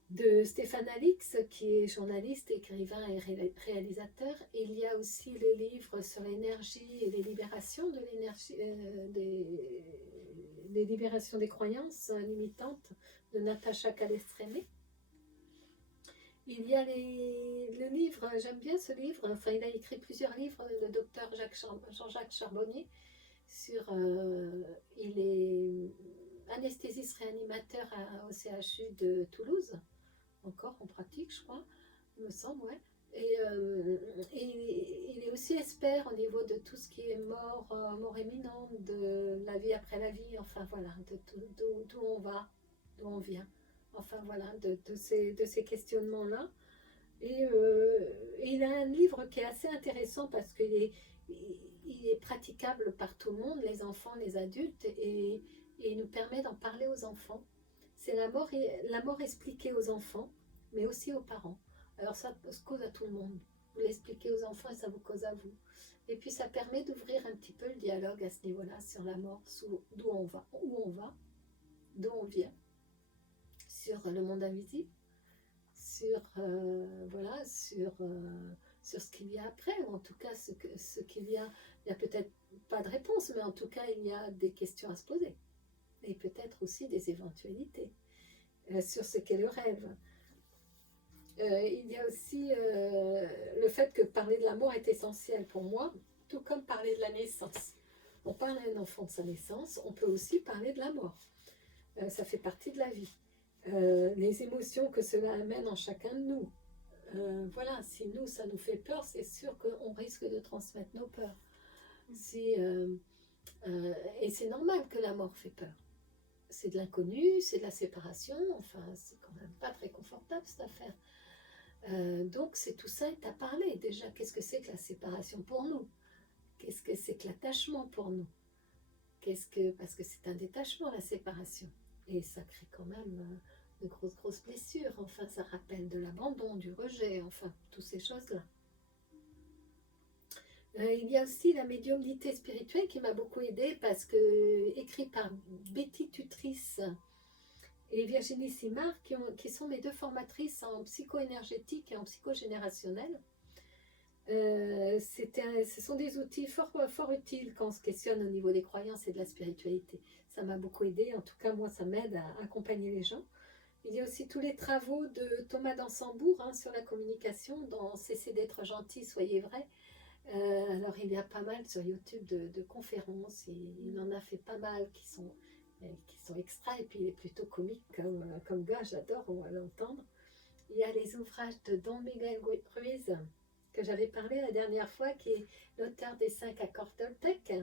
de Stéphane Alix, qui est journaliste, écrivain et réalisateur. Et il y a aussi le livre sur l'énergie et les libérations de l'énergie, les libérations des croyances limitantes de Natacha Calestrémé. Il y a le livre, j'aime bien ce livre, enfin il a écrit plusieurs livres, le docteur Jean-Jacques Charbonnier, il est anesthésiste réanimateur au CHU de Toulouse, encore en pratique je crois, il me semble, ouais. Et il est aussi expert au niveau de tout ce qui est mort imminente, de la vie après la vie, enfin voilà, d'où on va, d'où on vient. Enfin voilà, de ces questionnements-là. Et il a un livre qui est assez intéressant parce qu'il est praticable par tout le monde, les enfants, les adultes, et il nous permet d'en parler aux enfants. C'est la mort expliquée aux enfants, mais aussi aux parents. Alors ça se cause à tout le monde. Vous l'expliquez aux enfants et ça vous cause à vous. Et puis ça permet d'ouvrir un petit peu le dialogue à ce niveau-là sur la mort, d'où on va, d'où on vient, sur le monde invisible, sur ce qu'il y a après, ou en tout cas ce qu'il y a. Il n'y a peut-être pas de réponse, mais en tout cas il y a des questions à se poser. Et peut-être aussi des éventualités sur ce qu'est le rêve. Il y a aussi le fait que parler de l'amour est essentiel pour moi, tout comme parler de la naissance. On parle à un enfant de sa naissance, on peut aussi parler de la mort. Ça fait partie de la vie. Les émotions que cela amène en chacun de nous. Voilà, si nous, ça nous fait peur, c'est sûr qu'on risque de transmettre nos peurs. Si, et c'est normal que la mort fait peur. C'est de l'inconnu, c'est de la séparation, enfin, c'est quand même pas très confortable cette affaire. Donc, c'est tout ça est à parler. Déjà, qu'est-ce que c'est que la séparation pour nous? Qu'est-ce que c'est que l'attachement pour nous? Parce que c'est un détachement, la séparation. Et ça crée quand même de grosses blessures. Enfin, ça rappelle de l'abandon, du rejet, enfin, toutes ces choses-là. Il y a aussi la médiumnité spirituelle qui m'a beaucoup aidée parce que, écrit par Betty Tutris et Virginie Simard, qui sont mes deux formatrices en psycho-énergétique et en psychogénérationnel. Ce sont des outils fort utiles quand on se questionne au niveau des croyances et de la spiritualité. Ça m'a beaucoup aidé, en tout cas moi ça m'aide à accompagner les gens. Il y a aussi tous les travaux de Thomas Dansembourg sur la communication dans Cessez d'être gentil, soyez vrai. Alors il y a pas mal sur YouTube de conférences, il en a fait pas mal qui sont extraits, et puis il est plutôt comique comme gars, j'adore l'entendre. Il y a les ouvrages de Don Miguel Ruiz, que j'avais parlé la dernière fois, qui est l'auteur des 5 accords Toltec.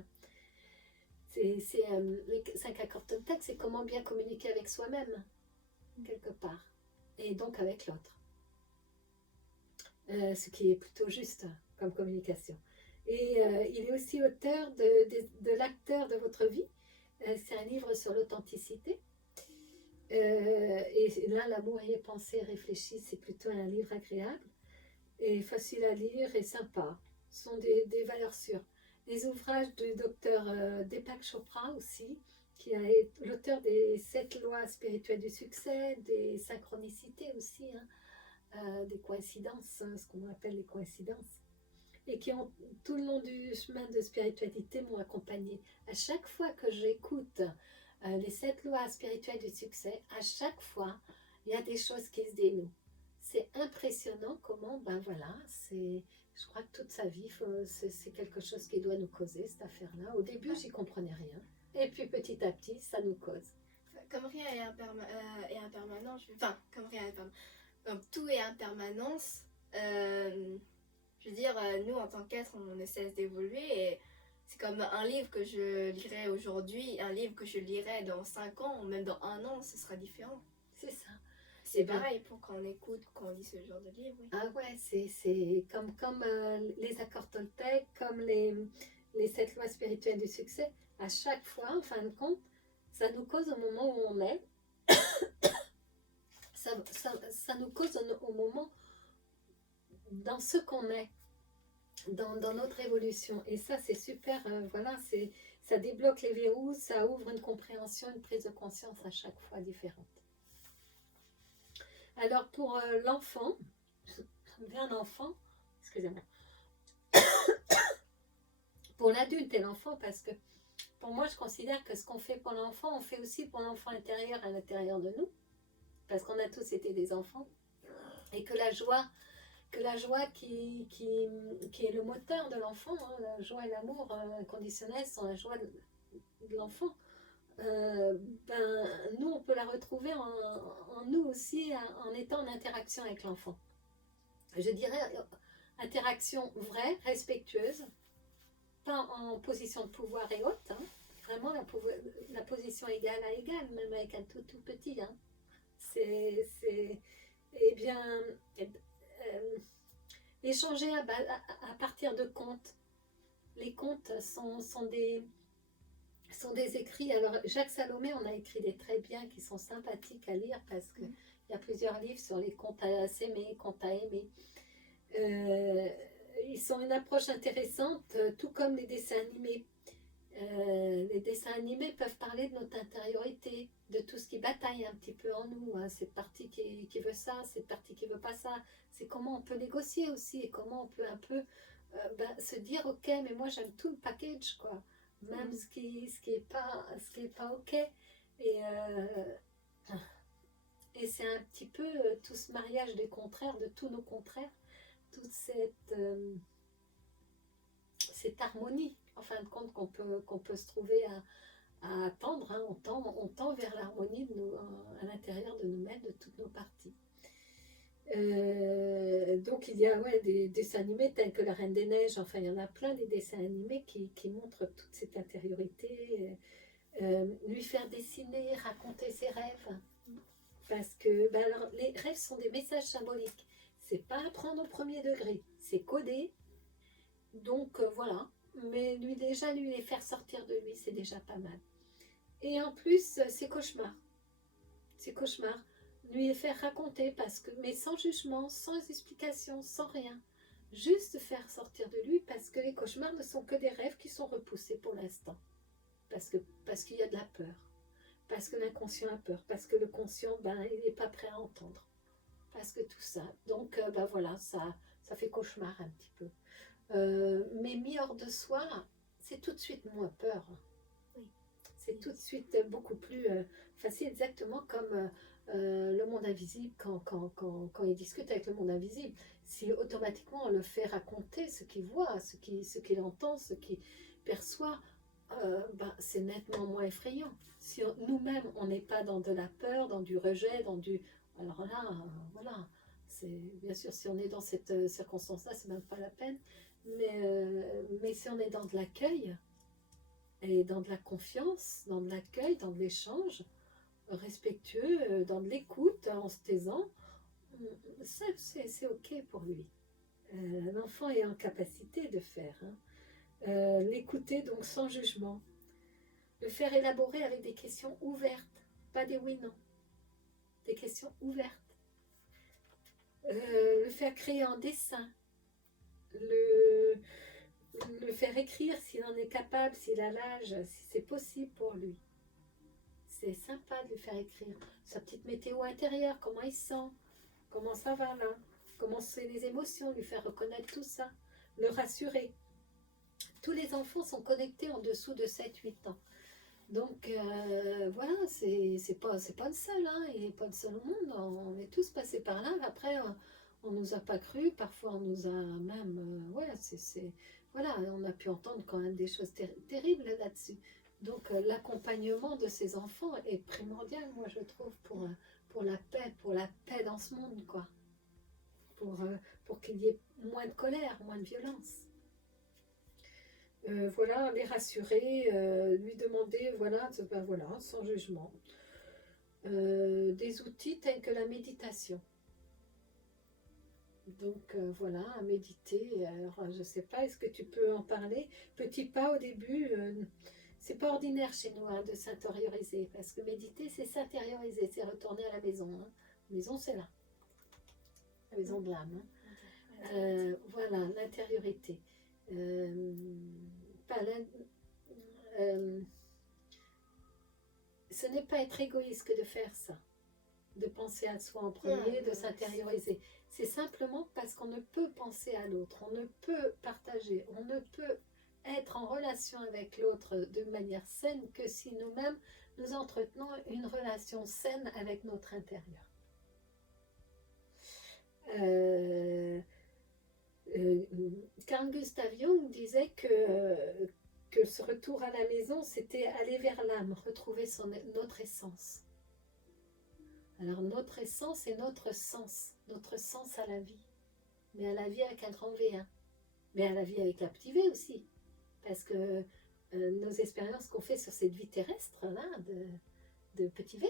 Les 5 accords Toltec, c'est comment bien communiquer avec soi-même, quelque part, et donc avec l'autre. Ce qui est plutôt juste comme communication. Et il est aussi auteur de l'acteur de votre vie. C'est un livre sur l'authenticité. Et là, l'amour y est pensé, réfléchi, c'est plutôt un livre agréable et facile à lire et sympa. Ce sont des valeurs sûres. Les ouvrages du docteur Deepak Chopra aussi, qui est l'auteur des 7 lois spirituelles du succès, des synchronicités aussi, des coïncidences, ce qu'on appelle les coïncidences, et qui ont tout le long du chemin de spiritualité m'ont accompagné. À chaque fois que j'écoute les 7 lois spirituelles du succès, à chaque fois, il y a des choses qui se dénouent. C'est impressionnant comment, je crois que toute sa vie, c'est quelque chose qui doit nous causer, cette affaire-là. Au début, j'y comprenais rien. Et puis petit à petit, ça nous cause. Comme rien est impermanent, comme rien est impermanent, comme tout est impermanence, je veux dire, nous en tant qu'être, on ne cesse d'évoluer et c'est comme un livre que je lirai aujourd'hui, un livre que je lirai dans 5 ans, ou même dans 1 an, ce sera différent. C'est ça. C'est pareil pour quand on écoute, quand on lit ce genre de livre. Oui. Ah ouais, c'est comme les accords Toltec, comme les 7 lois spirituelles du succès. À chaque fois, en fin de compte, ça nous cause au moment où on est. ça nous cause au moment dans ce qu'on est, dans notre évolution. Et ça, c'est super. Ça débloque les verrous, ça ouvre une compréhension, une prise de conscience à chaque fois différente. Alors pour l'enfant, excusez-moi, pour l'adulte et l'enfant, parce que pour moi je considère que ce qu'on fait pour l'enfant, on fait aussi pour l'enfant intérieur à l'intérieur de nous, parce qu'on a tous été des enfants, et que la joie qui est le moteur de l'enfant, la joie et l'amour inconditionnel sont la joie de l'enfant. Nous on peut la retrouver en nous aussi en étant en interaction avec l'enfant. Je dirais interaction vraie, respectueuse, pas en position de pouvoir et haute, vraiment la position égale à égale, même avec un tout petit. Échanger à partir de contes. Les contes sont des écrits. Alors, Jacques Salomé, on a écrit des très bien qui sont sympathiques à lire parce qu'il y a plusieurs livres sur les contes à s'aimer, contes à aimer. Ils sont une approche intéressante, tout comme les dessins animés. Les dessins animés peuvent parler de notre intériorité, de tout ce qui bataille un petit peu en nous. Cette partie qui veut ça, cette partie qui veut pas ça. C'est comment on peut négocier aussi et comment on peut un peu se dire ok, mais moi j'aime tout le package, quoi. Même ce qui est pas ok. Et Et c'est un petit peu tout ce mariage des contraires, de tous nos contraires, toute cette harmonie, en fin de compte, qu'on peut se trouver à attendre. Hein. On tend vers l'harmonie à l'intérieur de nous-mêmes, de toutes nos parties. Donc il y a des dessins animés tels que La Reine des Neiges, enfin il y en a plein des dessins animés qui montrent toute cette intériorité. Lui faire dessiner, raconter ses rêves. Parce que alors, les rêves sont des messages symboliques. C'est pas à prendre au premier degré, c'est codé. Donc voilà. Mais lui déjà, lui les faire sortir de lui, c'est déjà pas mal. Et en plus, c'est cauchemar. C'est cauchemar. Lui les faire raconter, mais sans jugement, sans explication, sans rien. Juste faire sortir de lui parce que les cauchemars ne sont que des rêves qui sont repoussés pour l'instant. Parce qu'il y a de la peur. Parce que l'inconscient a peur, parce que le conscient, il n'est pas prêt à entendre. Parce que tout ça. Donc, voilà, ça fait cauchemar un petit peu. Mais mis hors de soi, c'est tout de suite moins peur. Oui. C'est tout de suite beaucoup plus facile, exactement comme le monde invisible, quand il discute avec le monde invisible. Si automatiquement on le fait raconter ce qu'il voit, ce qu'il entend, ce qu'il perçoit, c'est nettement moins effrayant. Si nous-mêmes, on n'est pas dans de la peur, dans du rejet, alors là, voilà. Bien sûr, si on est dans cette circonstance-là, c'est même pas la peine. Mais si on est dans de l'accueil, et dans de la confiance, dans de l'accueil, dans de l'échange, respectueux, dans de l'écoute, en se taisant, c'est OK pour lui. L'enfant est en capacité de faire. Hein. L'écouter donc sans jugement. Le faire élaborer avec des questions ouvertes, pas des oui-non. Des questions ouvertes. Le faire créer en dessin. Le faire écrire s'il en est capable, s'il a l'âge, si c'est possible pour lui. C'est sympa de lui faire écrire sa petite météo intérieure, comment il sent, comment ça va là, comment c'est les émotions, lui faire reconnaître tout ça, le rassurer. Tous les enfants sont connectés en dessous de 7-8 ans. Donc voilà, c'est pas le seul, hein, il n'est pas le seul au monde, on est tous passés par là. Après, on nous a pas cru, parfois on nous a même, voilà, on a pu entendre quand même des choses terribles là-dessus. Donc l'accompagnement de ces enfants est primordial, moi je trouve, pour la paix dans ce monde, quoi. Pour qu'il y ait moins de colère, moins de violence. Voilà, les rassurer, lui demander, voilà, sans jugement. Des outils tels que la méditation. Donc voilà, à méditer. Alors, je ne sais pas, est-ce que tu peux en parler? Petit pas au début, c'est pas ordinaire chez nous de s'intérioriser, parce que méditer, c'est s'intérioriser, c'est retourner à la maison. Hein. La maison, c'est là, la maison de l'âme. Hein. Voilà, l'intériorité. Ce n'est pas être égoïste que de faire ça, de penser à soi en premier, de s'intérioriser. C'est simplement parce qu'on ne peut penser à l'autre, on ne peut partager, on ne peut être en relation avec l'autre de manière saine que si nous-mêmes nous entretenons une relation saine avec notre intérieur. Carl Gustav Jung disait que ce retour à la maison, c'était aller vers l'âme, retrouver notre essence. Alors notre essence est notre sens à la vie, mais à la vie avec un grand V1, mais à la vie avec la petit V aussi, parce que nos expériences qu'on fait sur cette vie terrestre, là, de petit V,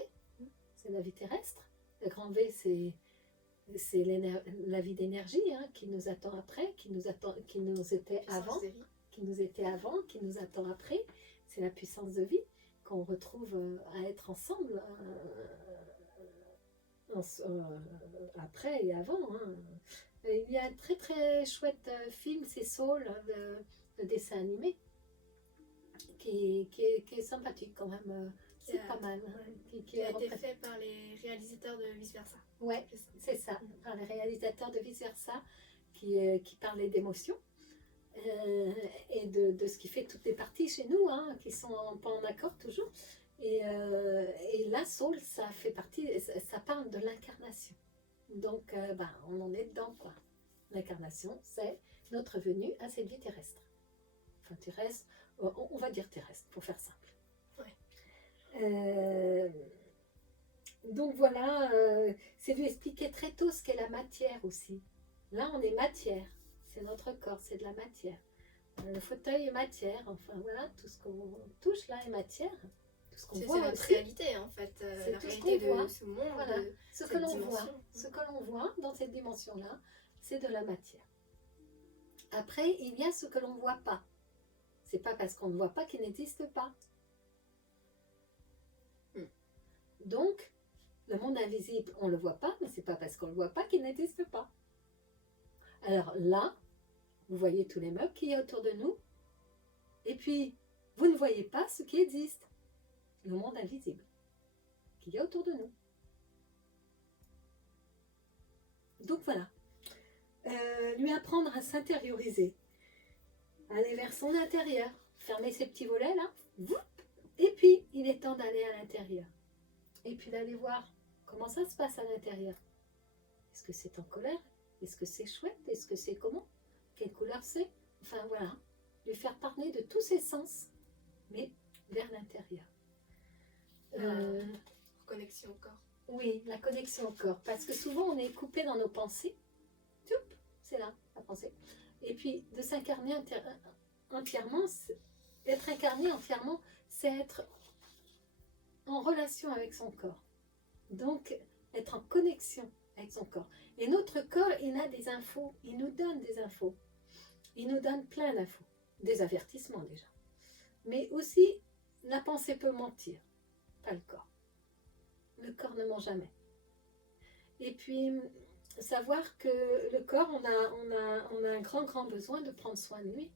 c'est la vie terrestre, le grand V, c'est la vie d'énergie, hein, qui nous attend après, qui nous était avant, qui nous attend après. C'est la puissance de vie qu'on retrouve à être ensemble après et avant. Hein. Il y a un très très chouette film, c'est Soul, le dessin animé, qui est sympathique quand même. C'est pas mal. Qui a été fait par les réalisateurs de Vice Versa. Ouais, c'est ça, par les réalisateurs de Vice Versa, qui parlaient d'émotions et de ce qui fait toutes les parties chez nous, hein, qui sont pas en accord toujours. Et la soul, ça fait partie, ça parle de l'incarnation. Donc, on en est dedans, quoi. L'incarnation, c'est notre venue à cette vie terrestre. Enfin, terrestre, on va dire terrestre, pour faire simple. Ouais. Donc voilà, c'est lui expliquer très tôt ce qu'est la matière aussi. Là, on est matière, c'est notre corps, c'est de la matière. Le fauteuil est matière, enfin voilà, tout ce qu'on touche là est matière. Tout ce qu'on C'est voit notre aussi, réalité en fait, c'est la tout ce réalité qu'on voit. de ce monde, Voilà, de ce que cette l'on voit, dimension. ce que l'on voit dans cette dimension-là, c'est de la matière. Après, il y a ce que l'on ne voit pas. C'est pas parce qu'on ne voit pas qu'il n'existe pas. Donc, le monde invisible, on ne le voit pas, mais c'est pas parce qu'on ne le voit pas qu'il n'existe pas. Alors là, vous voyez tous les meubles qu'il y a autour de nous, et puis vous ne voyez pas ce qui existe, le monde invisible qu'il y a autour de nous. Donc voilà, lui apprendre à s'intérioriser, aller vers son intérieur, fermer ses petits volets là, et puis il est temps d'aller à l'intérieur, et puis d'aller voir comment ça se passe à l'intérieur. Est-ce que c'est en colère? Est-ce que c'est chouette? Est-ce que c'est comment? Quelle couleur c'est? Enfin voilà, lui faire parler de tous ses sens, mais vers l'intérieur. Connexion au corps. Oui, la connexion au corps, parce que souvent on est coupé dans nos pensées. C'est là, la pensée. Et puis de s'incarner entièrement, être incarné entièrement, c'est être en relation avec son corps. Donc, être en connexion avec son corps. Et notre corps, il a des infos, il nous donne des infos. Il nous donne plein d'infos. Des avertissements déjà. Mais aussi, la pensée peut mentir, pas le corps. Le corps ne ment jamais. Et puis, savoir que le corps, on a un grand besoin de prendre soin de lui.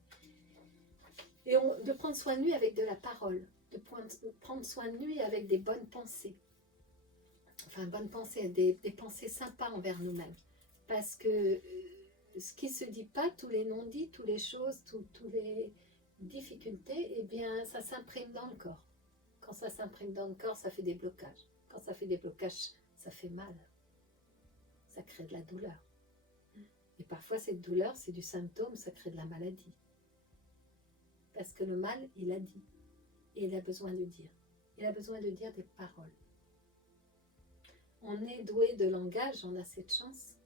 Et de prendre soin de lui avec de la parole. De prendre soin de lui avec des bonnes pensées. Enfin, bonnes pensées, des pensées sympas envers nous-mêmes. Parce que ce qui ne se dit pas, tous les non-dits, toutes les choses, toutes les difficultés, eh bien, ça s'imprime dans le corps. Quand ça s'imprime dans le corps, ça fait des blocages. Quand ça fait des blocages, ça fait mal. Ça crée de la douleur. Et parfois, cette douleur, c'est du symptôme, ça crée de la maladie. Parce que le mal, il a dit. Et il a besoin de dire. Il a besoin de dire des paroles. On est doué de langage, on a cette chance.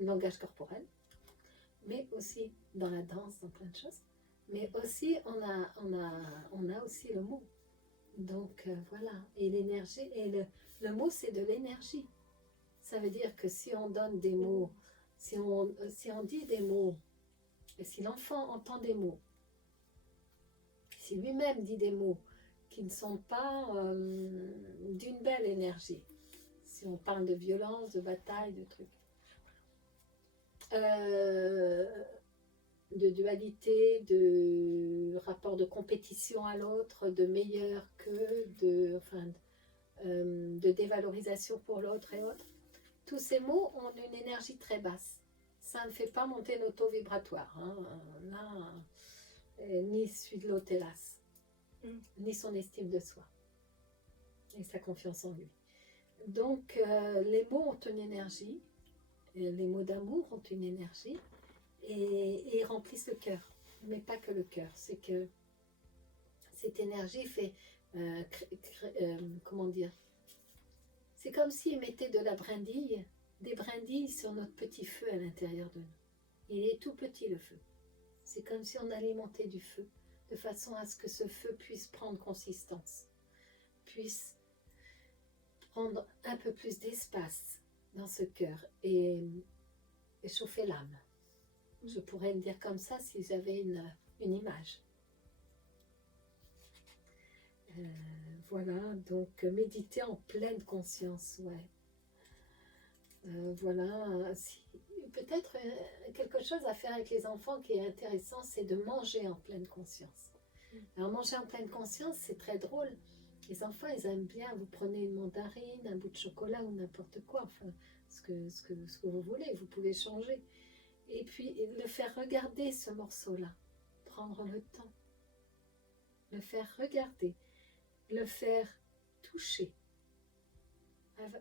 Langage corporel. Mais aussi dans la danse, dans plein de choses. Mais aussi, on a aussi le mot. Donc, voilà. Et l'énergie, et le mot, c'est de l'énergie. Ça veut dire que si on donne des mots, si on dit des mots, et si l'enfant entend des mots, si lui-même dit des mots qui ne sont pas d'une belle énergie, si on parle de violence, de bataille, de trucs, de dualité, de rapport de compétition à l'autre, de meilleur que, de dévalorisation pour l'autre et autres, tous ces mots ont une énergie très basse. Ça ne fait pas monter notre taux vibratoire. Là, ni celui de l'autre, hélas. Ni son estime de soi. Et sa confiance en lui. Donc, les mots ont une énergie. Les mots d'amour ont une énergie. Et ils remplissent le cœur. Mais pas que le cœur. C'est que cette énergie fait... comment dire? C'est comme s'il mettait de la brindille, des brindilles sur notre petit feu à l'intérieur de nous. Il est tout petit le feu. C'est comme si on alimentait du feu, de façon à ce que ce feu puisse prendre consistance, puisse prendre un peu plus d'espace dans ce cœur et chauffer l'âme. Je pourrais le dire comme ça si j'avais une image. Voilà, donc méditer en pleine conscience, ouais. Voilà, peut-être quelque chose à faire avec les enfants qui est intéressant, c'est de manger en pleine conscience. Alors manger en pleine conscience, c'est très drôle. Les enfants, ils aiment bien, vous prenez une mandarine, un bout de chocolat ou n'importe quoi, enfin, ce que vous voulez, vous pouvez changer. Et puis le faire regarder ce morceau-là, prendre le temps, le faire regarder. le faire toucher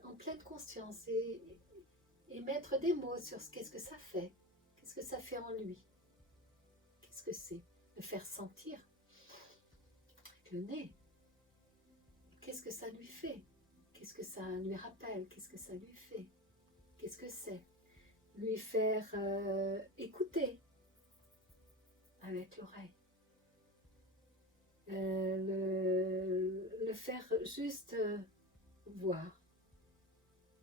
en pleine conscience et mettre des mots sur qu'est-ce que ça fait, qu'est-ce que ça fait en lui, qu'est-ce que c'est, le faire sentir avec le nez, qu'est-ce que ça lui fait, qu'est-ce que ça lui rappelle, qu'est-ce que ça lui fait, qu'est-ce que c'est, lui faire écouter avec l'oreille, le faire juste voir,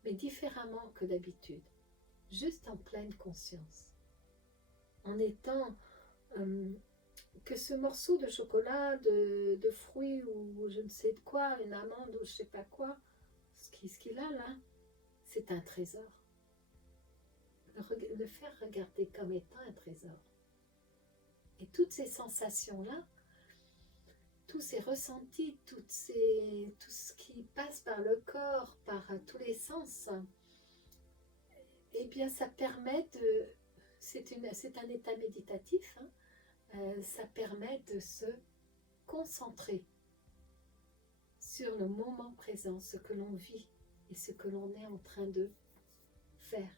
mais différemment que d'habitude, juste en pleine conscience, en étant que ce morceau de chocolat, de fruits ou je ne sais de quoi, une amande ou je ne sais pas quoi, ce qu'il a là, c'est un trésor. Le faire regarder comme étant un trésor. Et toutes ces sensations-là, tous ces ressentis, tout ce qui passe par le corps, par tous les sens, eh bien ça permet de... C'est un état méditatif, hein, ça permet de se concentrer sur le moment présent, ce que l'on vit et ce que l'on est en train de faire.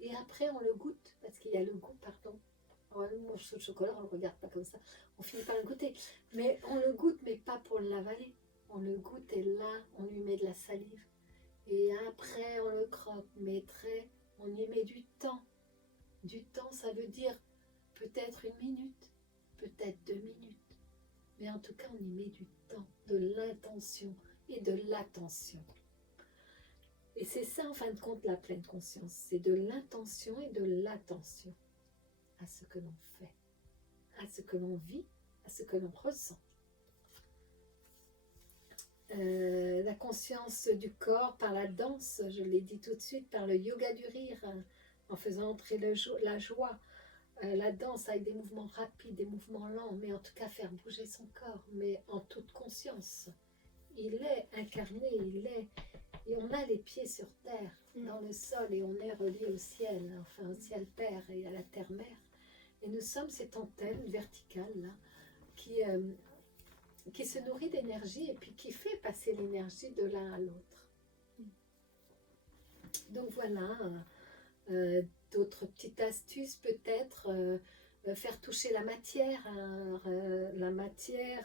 Et après on le goûte, parce qu'il y a le goût, pardon. On mange le chocolat, on ne le regarde pas comme ça, on finit par le goûter. Mais on le goûte, mais pas pour l'avaler. On le goûte et là, on lui met de la salive. Et après, on le croque, mais on y met du temps. Du temps, ça veut dire peut-être 1 minute, peut-être 2 minutes. Mais en tout cas, on y met du temps, de l'intention et de l'attention. Et c'est ça, en fin de compte, la pleine conscience. C'est de l'intention et de l'attention à ce que l'on fait, à ce que l'on vit, à ce que l'on ressent. La conscience du corps par la danse, je l'ai dit tout de suite, par le yoga du rire, en faisant entrer la joie, la danse avec des mouvements rapides, des mouvements lents, mais en tout cas faire bouger son corps, mais en toute conscience. Il est incarné, et on a les pieds sur terre, dans le sol, et on est relié au ciel, enfin au ciel Père et à la terre Mère. Et nous sommes cette antenne verticale là, qui se nourrit d'énergie et puis qui fait passer l'énergie de l'un à l'autre. Donc voilà, d'autres petites astuces peut-être, faire toucher la matière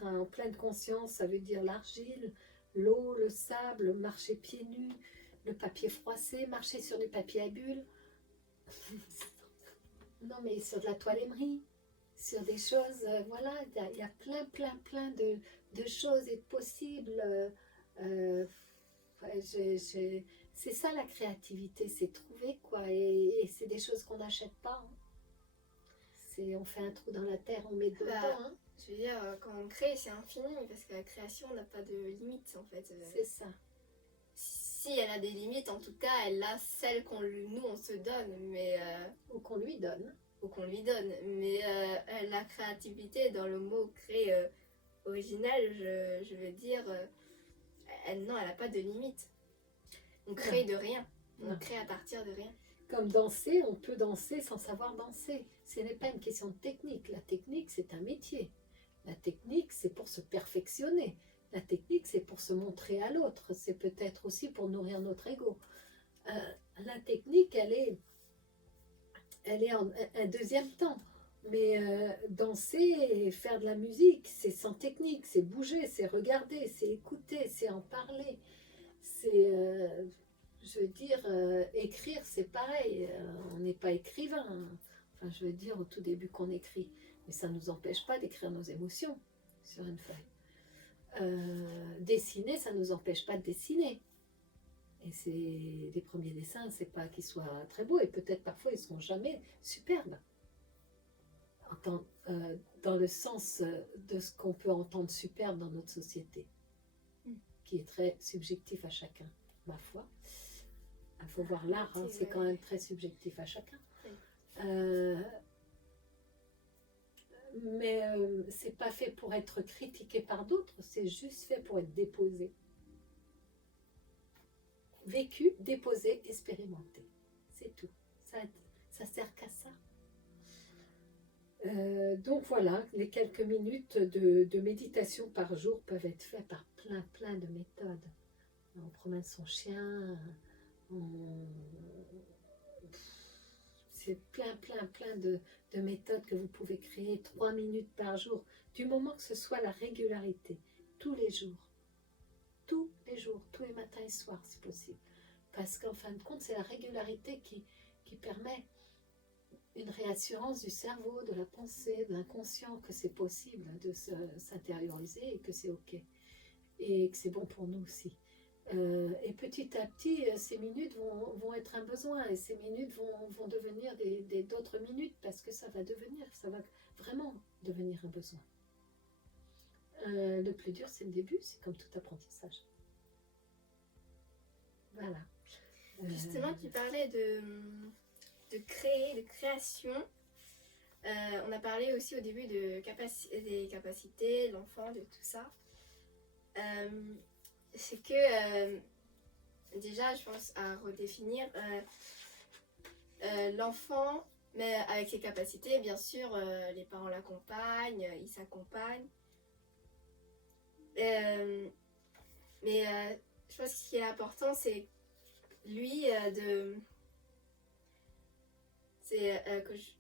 en pleine conscience, ça veut dire l'argile, l'eau, le sable, marcher pieds nus, le papier froissé, marcher sur du papier à bulles. Non, mais sur de la toile émerie, sur des choses, voilà, il y a plein de choses et de possibles. C'est ça la créativité, c'est trouver quoi, et c'est des choses qu'on n'achète pas. Hein. On fait un trou dans la terre, on met dedans. Hein. Je veux dire, quand on crée, c'est infini, parce que la création n'a pas de limite en fait. C'est ça. Si elle a des limites, en tout cas, elle a celles nous on se donne, mais ou qu'on lui donne. Mais la créativité dans le mot créer original, je veux dire, elle n'a pas de limite. On crée de rien. On crée à partir de rien. Comme danser, on peut danser sans savoir danser. Ce n'est pas une question de technique. La technique, c'est un métier. La technique, c'est pour se perfectionner. La technique, c'est pour se montrer à l'autre. C'est peut-être aussi pour nourrir notre ego. La technique, elle est en un deuxième temps. Mais danser et faire de la musique, c'est sans technique. C'est bouger, c'est regarder, c'est écouter, c'est en parler. C'est, je veux dire, écrire, c'est pareil. On n'est pas écrivain. Enfin, je veux dire, au tout début qu'on écrit. Mais ça ne nous empêche pas d'écrire nos émotions sur une feuille. Dessiner, ça ne nous empêche pas de dessiner. Et c'est les premiers dessins, c'est pas qu'ils soient très beaux, et peut-être parfois ils ne seront jamais superbes. Dans le sens de ce qu'on peut entendre superbe dans notre société, qui est très subjectif à chacun, ma foi. Il faut voir l'art, hein, c'est quand même très subjectif à chacun. Mais c'est pas fait pour être critiqué par d'autres, c'est juste fait pour être déposé. Vécu, déposé, expérimenté. C'est tout. Ça sert qu'à ça. Donc voilà, les quelques minutes de méditation par jour peuvent être faites par plein de méthodes. On promène son chien, on- c'est plein de méthodes que vous pouvez créer 3 minutes par jour, du moment que ce soit la régularité, tous les jours, tous les matins et soirs si possible. Parce qu'en fin de compte, c'est la régularité qui permet une réassurance du cerveau, de la pensée, de l'inconscient, que c'est possible de s'intérioriser et que c'est OK. Et que c'est bon pour nous aussi. Et petit à petit, ces minutes vont être un besoin et ces minutes vont devenir d'autres minutes parce que ça va vraiment devenir un besoin. Le plus dur, c'est le début, c'est comme tout apprentissage. Voilà. Justement, tu parlais de création. On a parlé aussi au début des capacités, l'enfant, de tout ça. C'est que déjà, je pense à redéfinir l'enfant, mais avec ses capacités, bien sûr, les parents l'accompagnent, ils s'accompagnent. Mais je pense que ce qui est important, c'est lui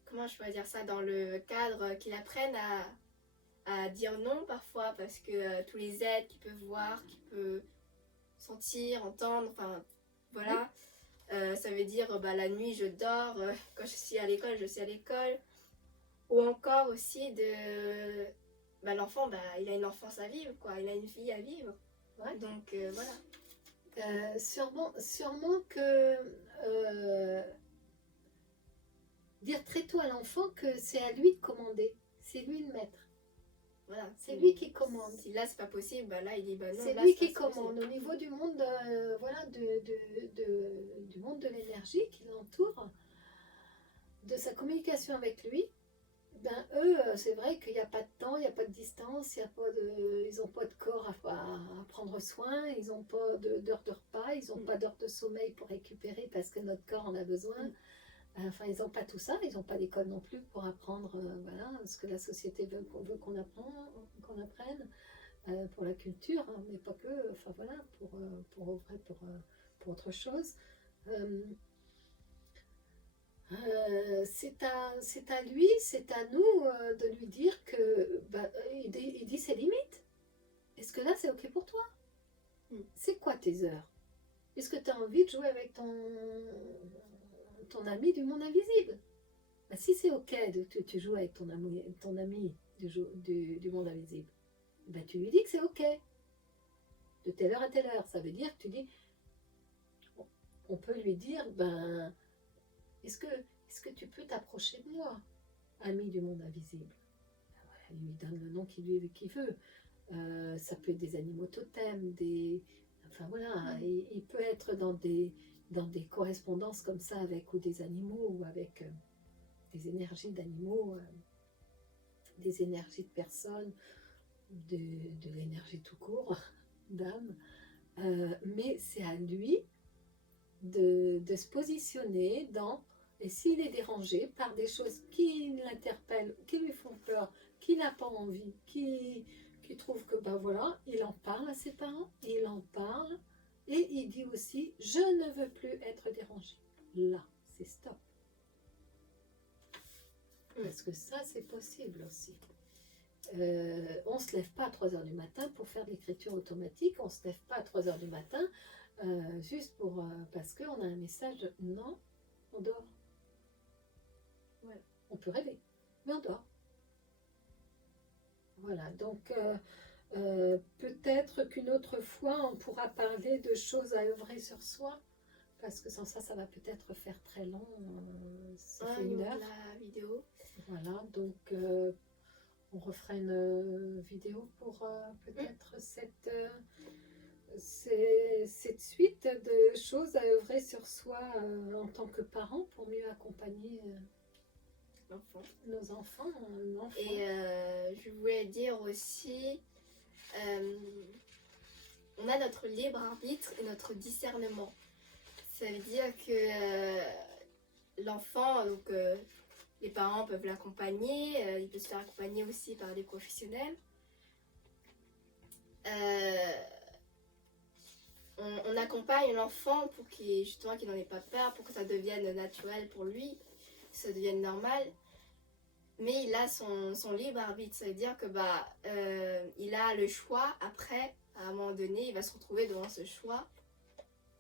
comment je pourrais dire ça, dans le cadre qu'il apprenne à dire non parfois, parce que tous les aides qu'il peut voir, qu'il peut sentir, entendre, enfin voilà, ça veut dire la nuit je dors, quand je suis à l'école, je suis à l'école, ou encore aussi l'enfant, il a une enfance à vivre, quoi, il a une vie à vivre, Ouais. donc voilà. Sûrement que dire très tôt à l'enfant que c'est à lui de commander, c'est lui le maître. Voilà, c'est lui qui commande. Si là c'est pas possible, là il dit non. C'est là, lui qui pas commande possible. au niveau du monde, voilà, du monde de l'énergie qui l'entoure, de sa communication avec lui. Ben eux, c'est vrai qu'il n'y a pas de temps, il n'y a pas de distance, ils n'ont pas de corps à prendre soin, ils n'ont pas d'heure de repas, ils n'ont pas d'heure de sommeil pour récupérer parce que notre corps en a besoin. Enfin, ils n'ont pas tout ça, ils n'ont pas d'école non plus pour apprendre voilà, ce que la société veut qu'on apprenne pour la culture, hein, mais pas que, enfin voilà, pour autre chose. C'est à lui, c'est à nous de lui dire que il dit ses limites. Est-ce que là c'est ok pour toi? C'est quoi tes heures? Est-ce que tu as envie de jouer avec ton ami du monde invisible? Si c'est ok que tu joues avec ton ami du monde invisible, tu lui dis que c'est ok. De telle heure à telle heure, ça veut dire que tu dis, on peut lui dire, est-ce que tu peux t'approcher de moi, ami du monde invisible? Il lui donne le nom qu'il veut. Ça peut être des animaux totems, enfin voilà, il peut être dans des correspondances comme ça avec ou des animaux ou avec des énergies d'animaux, des énergies de personnes, de l'énergie tout court, d'âme. Mais c'est à lui de se positionner et s'il est dérangé par des choses qui l'interpellent, qui lui font peur, qui n'a pas envie, qui trouve que voilà, il en parle à ses parents, il en parle et il dit aussi je ne veux plus être dérangé. Là, c'est stop. Parce que ça, c'est possible aussi. On ne se lève pas à 3h du matin pour faire de l'écriture automatique, on ne se lève pas à 3h du matin juste parce qu'on a un message. Non, on dort. Ouais. On peut rêver, mais on dort. Voilà, donc peut-être qu'une autre fois, on pourra parler de choses à œuvrer sur soi, parce que sans ça, ça va peut-être faire très long. Ça fait 1 heure. La vidéo. Voilà, donc on refera une vidéo pour peut-être cette suite de choses à œuvrer sur soi en tant que parent pour mieux accompagner nos enfants. Et je voulais dire aussi, on a notre libre arbitre et notre discernement. Ça veut dire que l'enfant, donc les parents peuvent l'accompagner, il peut se faire accompagner aussi par des professionnels. On accompagne l'enfant pour qu'il n'en ait pas peur, pour que ça devienne naturel pour lui, que ça devienne normal. Mais il a son libre arbitre, ça veut dire que il a le choix après, à un moment donné, il va se retrouver devant ce choix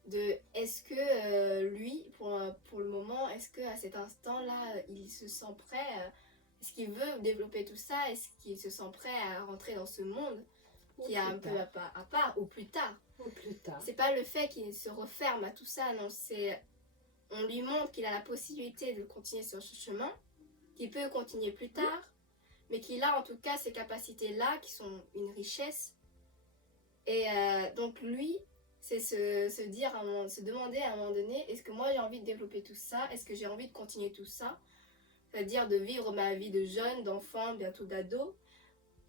de est-ce que lui, pour le moment, est-ce qu'à cet instant-là, il se sent prêt, est-ce qu'il veut développer tout ça, est-ce qu'il se sent prêt à rentrer dans ce monde qui est un peu à part, ou plus tard. Ou plus tard. C'est pas le fait qu'il se referme à tout ça, non, c'est on lui montre qu'il a la possibilité de continuer sur ce chemin, qu'il peut continuer plus tard, mais qu'il a en tout cas ces capacités-là qui sont une richesse. Et donc lui, c'est se demander à un moment donné, est-ce que moi j'ai envie de développer tout ça? Est-ce que j'ai envie de continuer tout ça? C'est-à-dire de vivre ma vie de jeune, d'enfant, bientôt d'ado,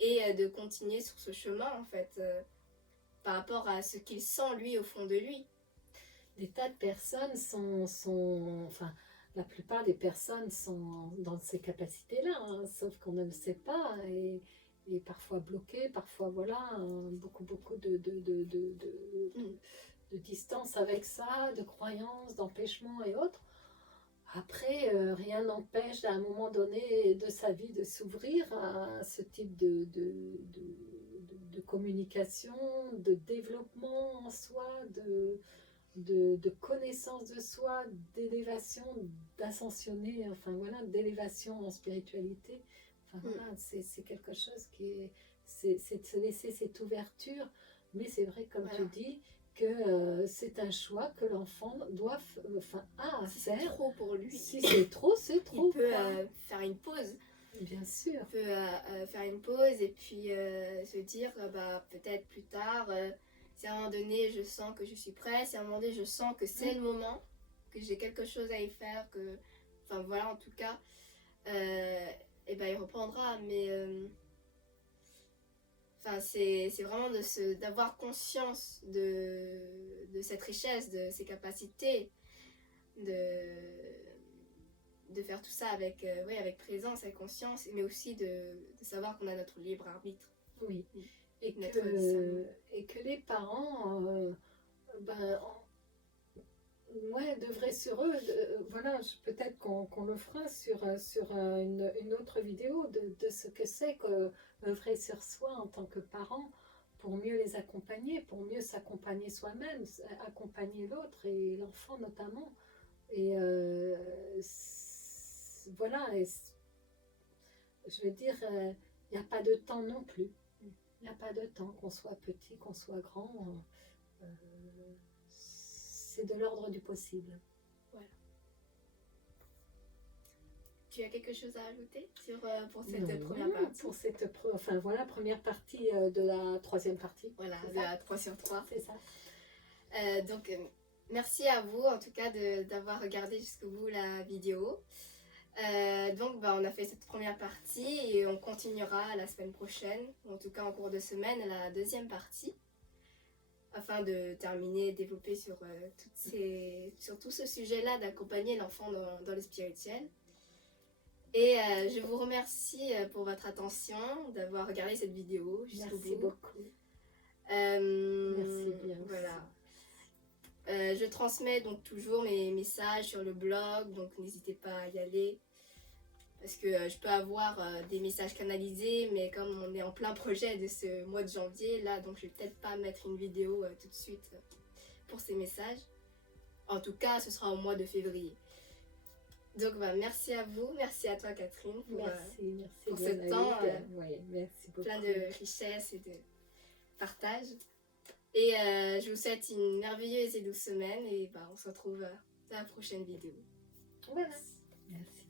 et de continuer sur ce chemin en fait, par rapport à ce qu'il sent lui au fond de lui. Des tas de personnes enfin, la plupart des personnes sont dans ces capacités-là, hein, sauf qu'on ne le sait pas, et parfois bloquées, parfois voilà, beaucoup de distance avec ça, de croyances, d'empêchements et autres. Après, rien n'empêche à un moment donné de sa vie de s'ouvrir à ce type de communication, de développement en soi, de connaissance de soi, d'élévation, d'ascensionner, enfin voilà, d'élévation en spiritualité. Enfin voilà, c'est quelque chose qui est, c'est de se laisser cette ouverture, mais c'est vrai comme tu dis, que c'est un choix que l'enfant doit à si faire. C'est trop pour lui. Si c'est trop, c'est trop. Il peut faire une pause. Bien sûr. Il peut faire une pause et puis se dire peut-être plus tard, si à un moment donné je sens que je suis prêt, si à un moment donné je sens que c'est le moment, que j'ai quelque chose à y faire, que enfin voilà, en tout cas et il reprendra, mais enfin c'est vraiment d'avoir conscience de cette richesse, de ses capacités, de faire tout ça avec présence, avec conscience, mais aussi de savoir qu'on a notre libre arbitre. Oui, et que les parents devraient sur eux, voilà, peut-être qu'on le fera sur une autre vidéo de ce que c'est qu'œuvrer sur soi en tant que parent, pour mieux les accompagner, pour mieux s'accompagner soi-même, accompagner l'autre et l'enfant notamment. Et voilà, et je veux dire, il n'y a pas de temps non plus. Il n'y a pas de temps, qu'on soit petit, qu'on soit grand. C'est de l'ordre du possible. Voilà. Tu as quelque chose à ajouter pour cette première partie? Pour cette première partie de la troisième partie. Voilà, de la 3/3. C'est ça. Donc, merci à vous en tout cas d'avoir regardé jusqu'au bout la vidéo. Donc on a fait cette première partie et on continuera la semaine prochaine, ou en tout cas en cours de semaine, la deuxième partie, afin de terminer et développer sur tout ce sujet-là, d'accompagner l'enfant dans le spirituel. Et je vous remercie pour votre attention, d'avoir regardé cette vidéo jusqu'au bout. Merci beaucoup. Merci bien. Voilà. Je transmets donc toujours mes messages sur le blog, donc n'hésitez pas à y aller. Parce que je peux avoir des messages canalisés, mais comme on est en plein projet de ce mois de janvier, là, donc je vais peut-être pas mettre une vidéo tout de suite pour ces messages. En tout cas, ce sera au mois de février. Donc merci à vous, merci à toi Catherine pour ce temps merci beaucoup. Plein de richesse et de partage. Et je vous souhaite une merveilleuse et douce semaine et on se retrouve dans la prochaine vidéo. Voilà. Merci.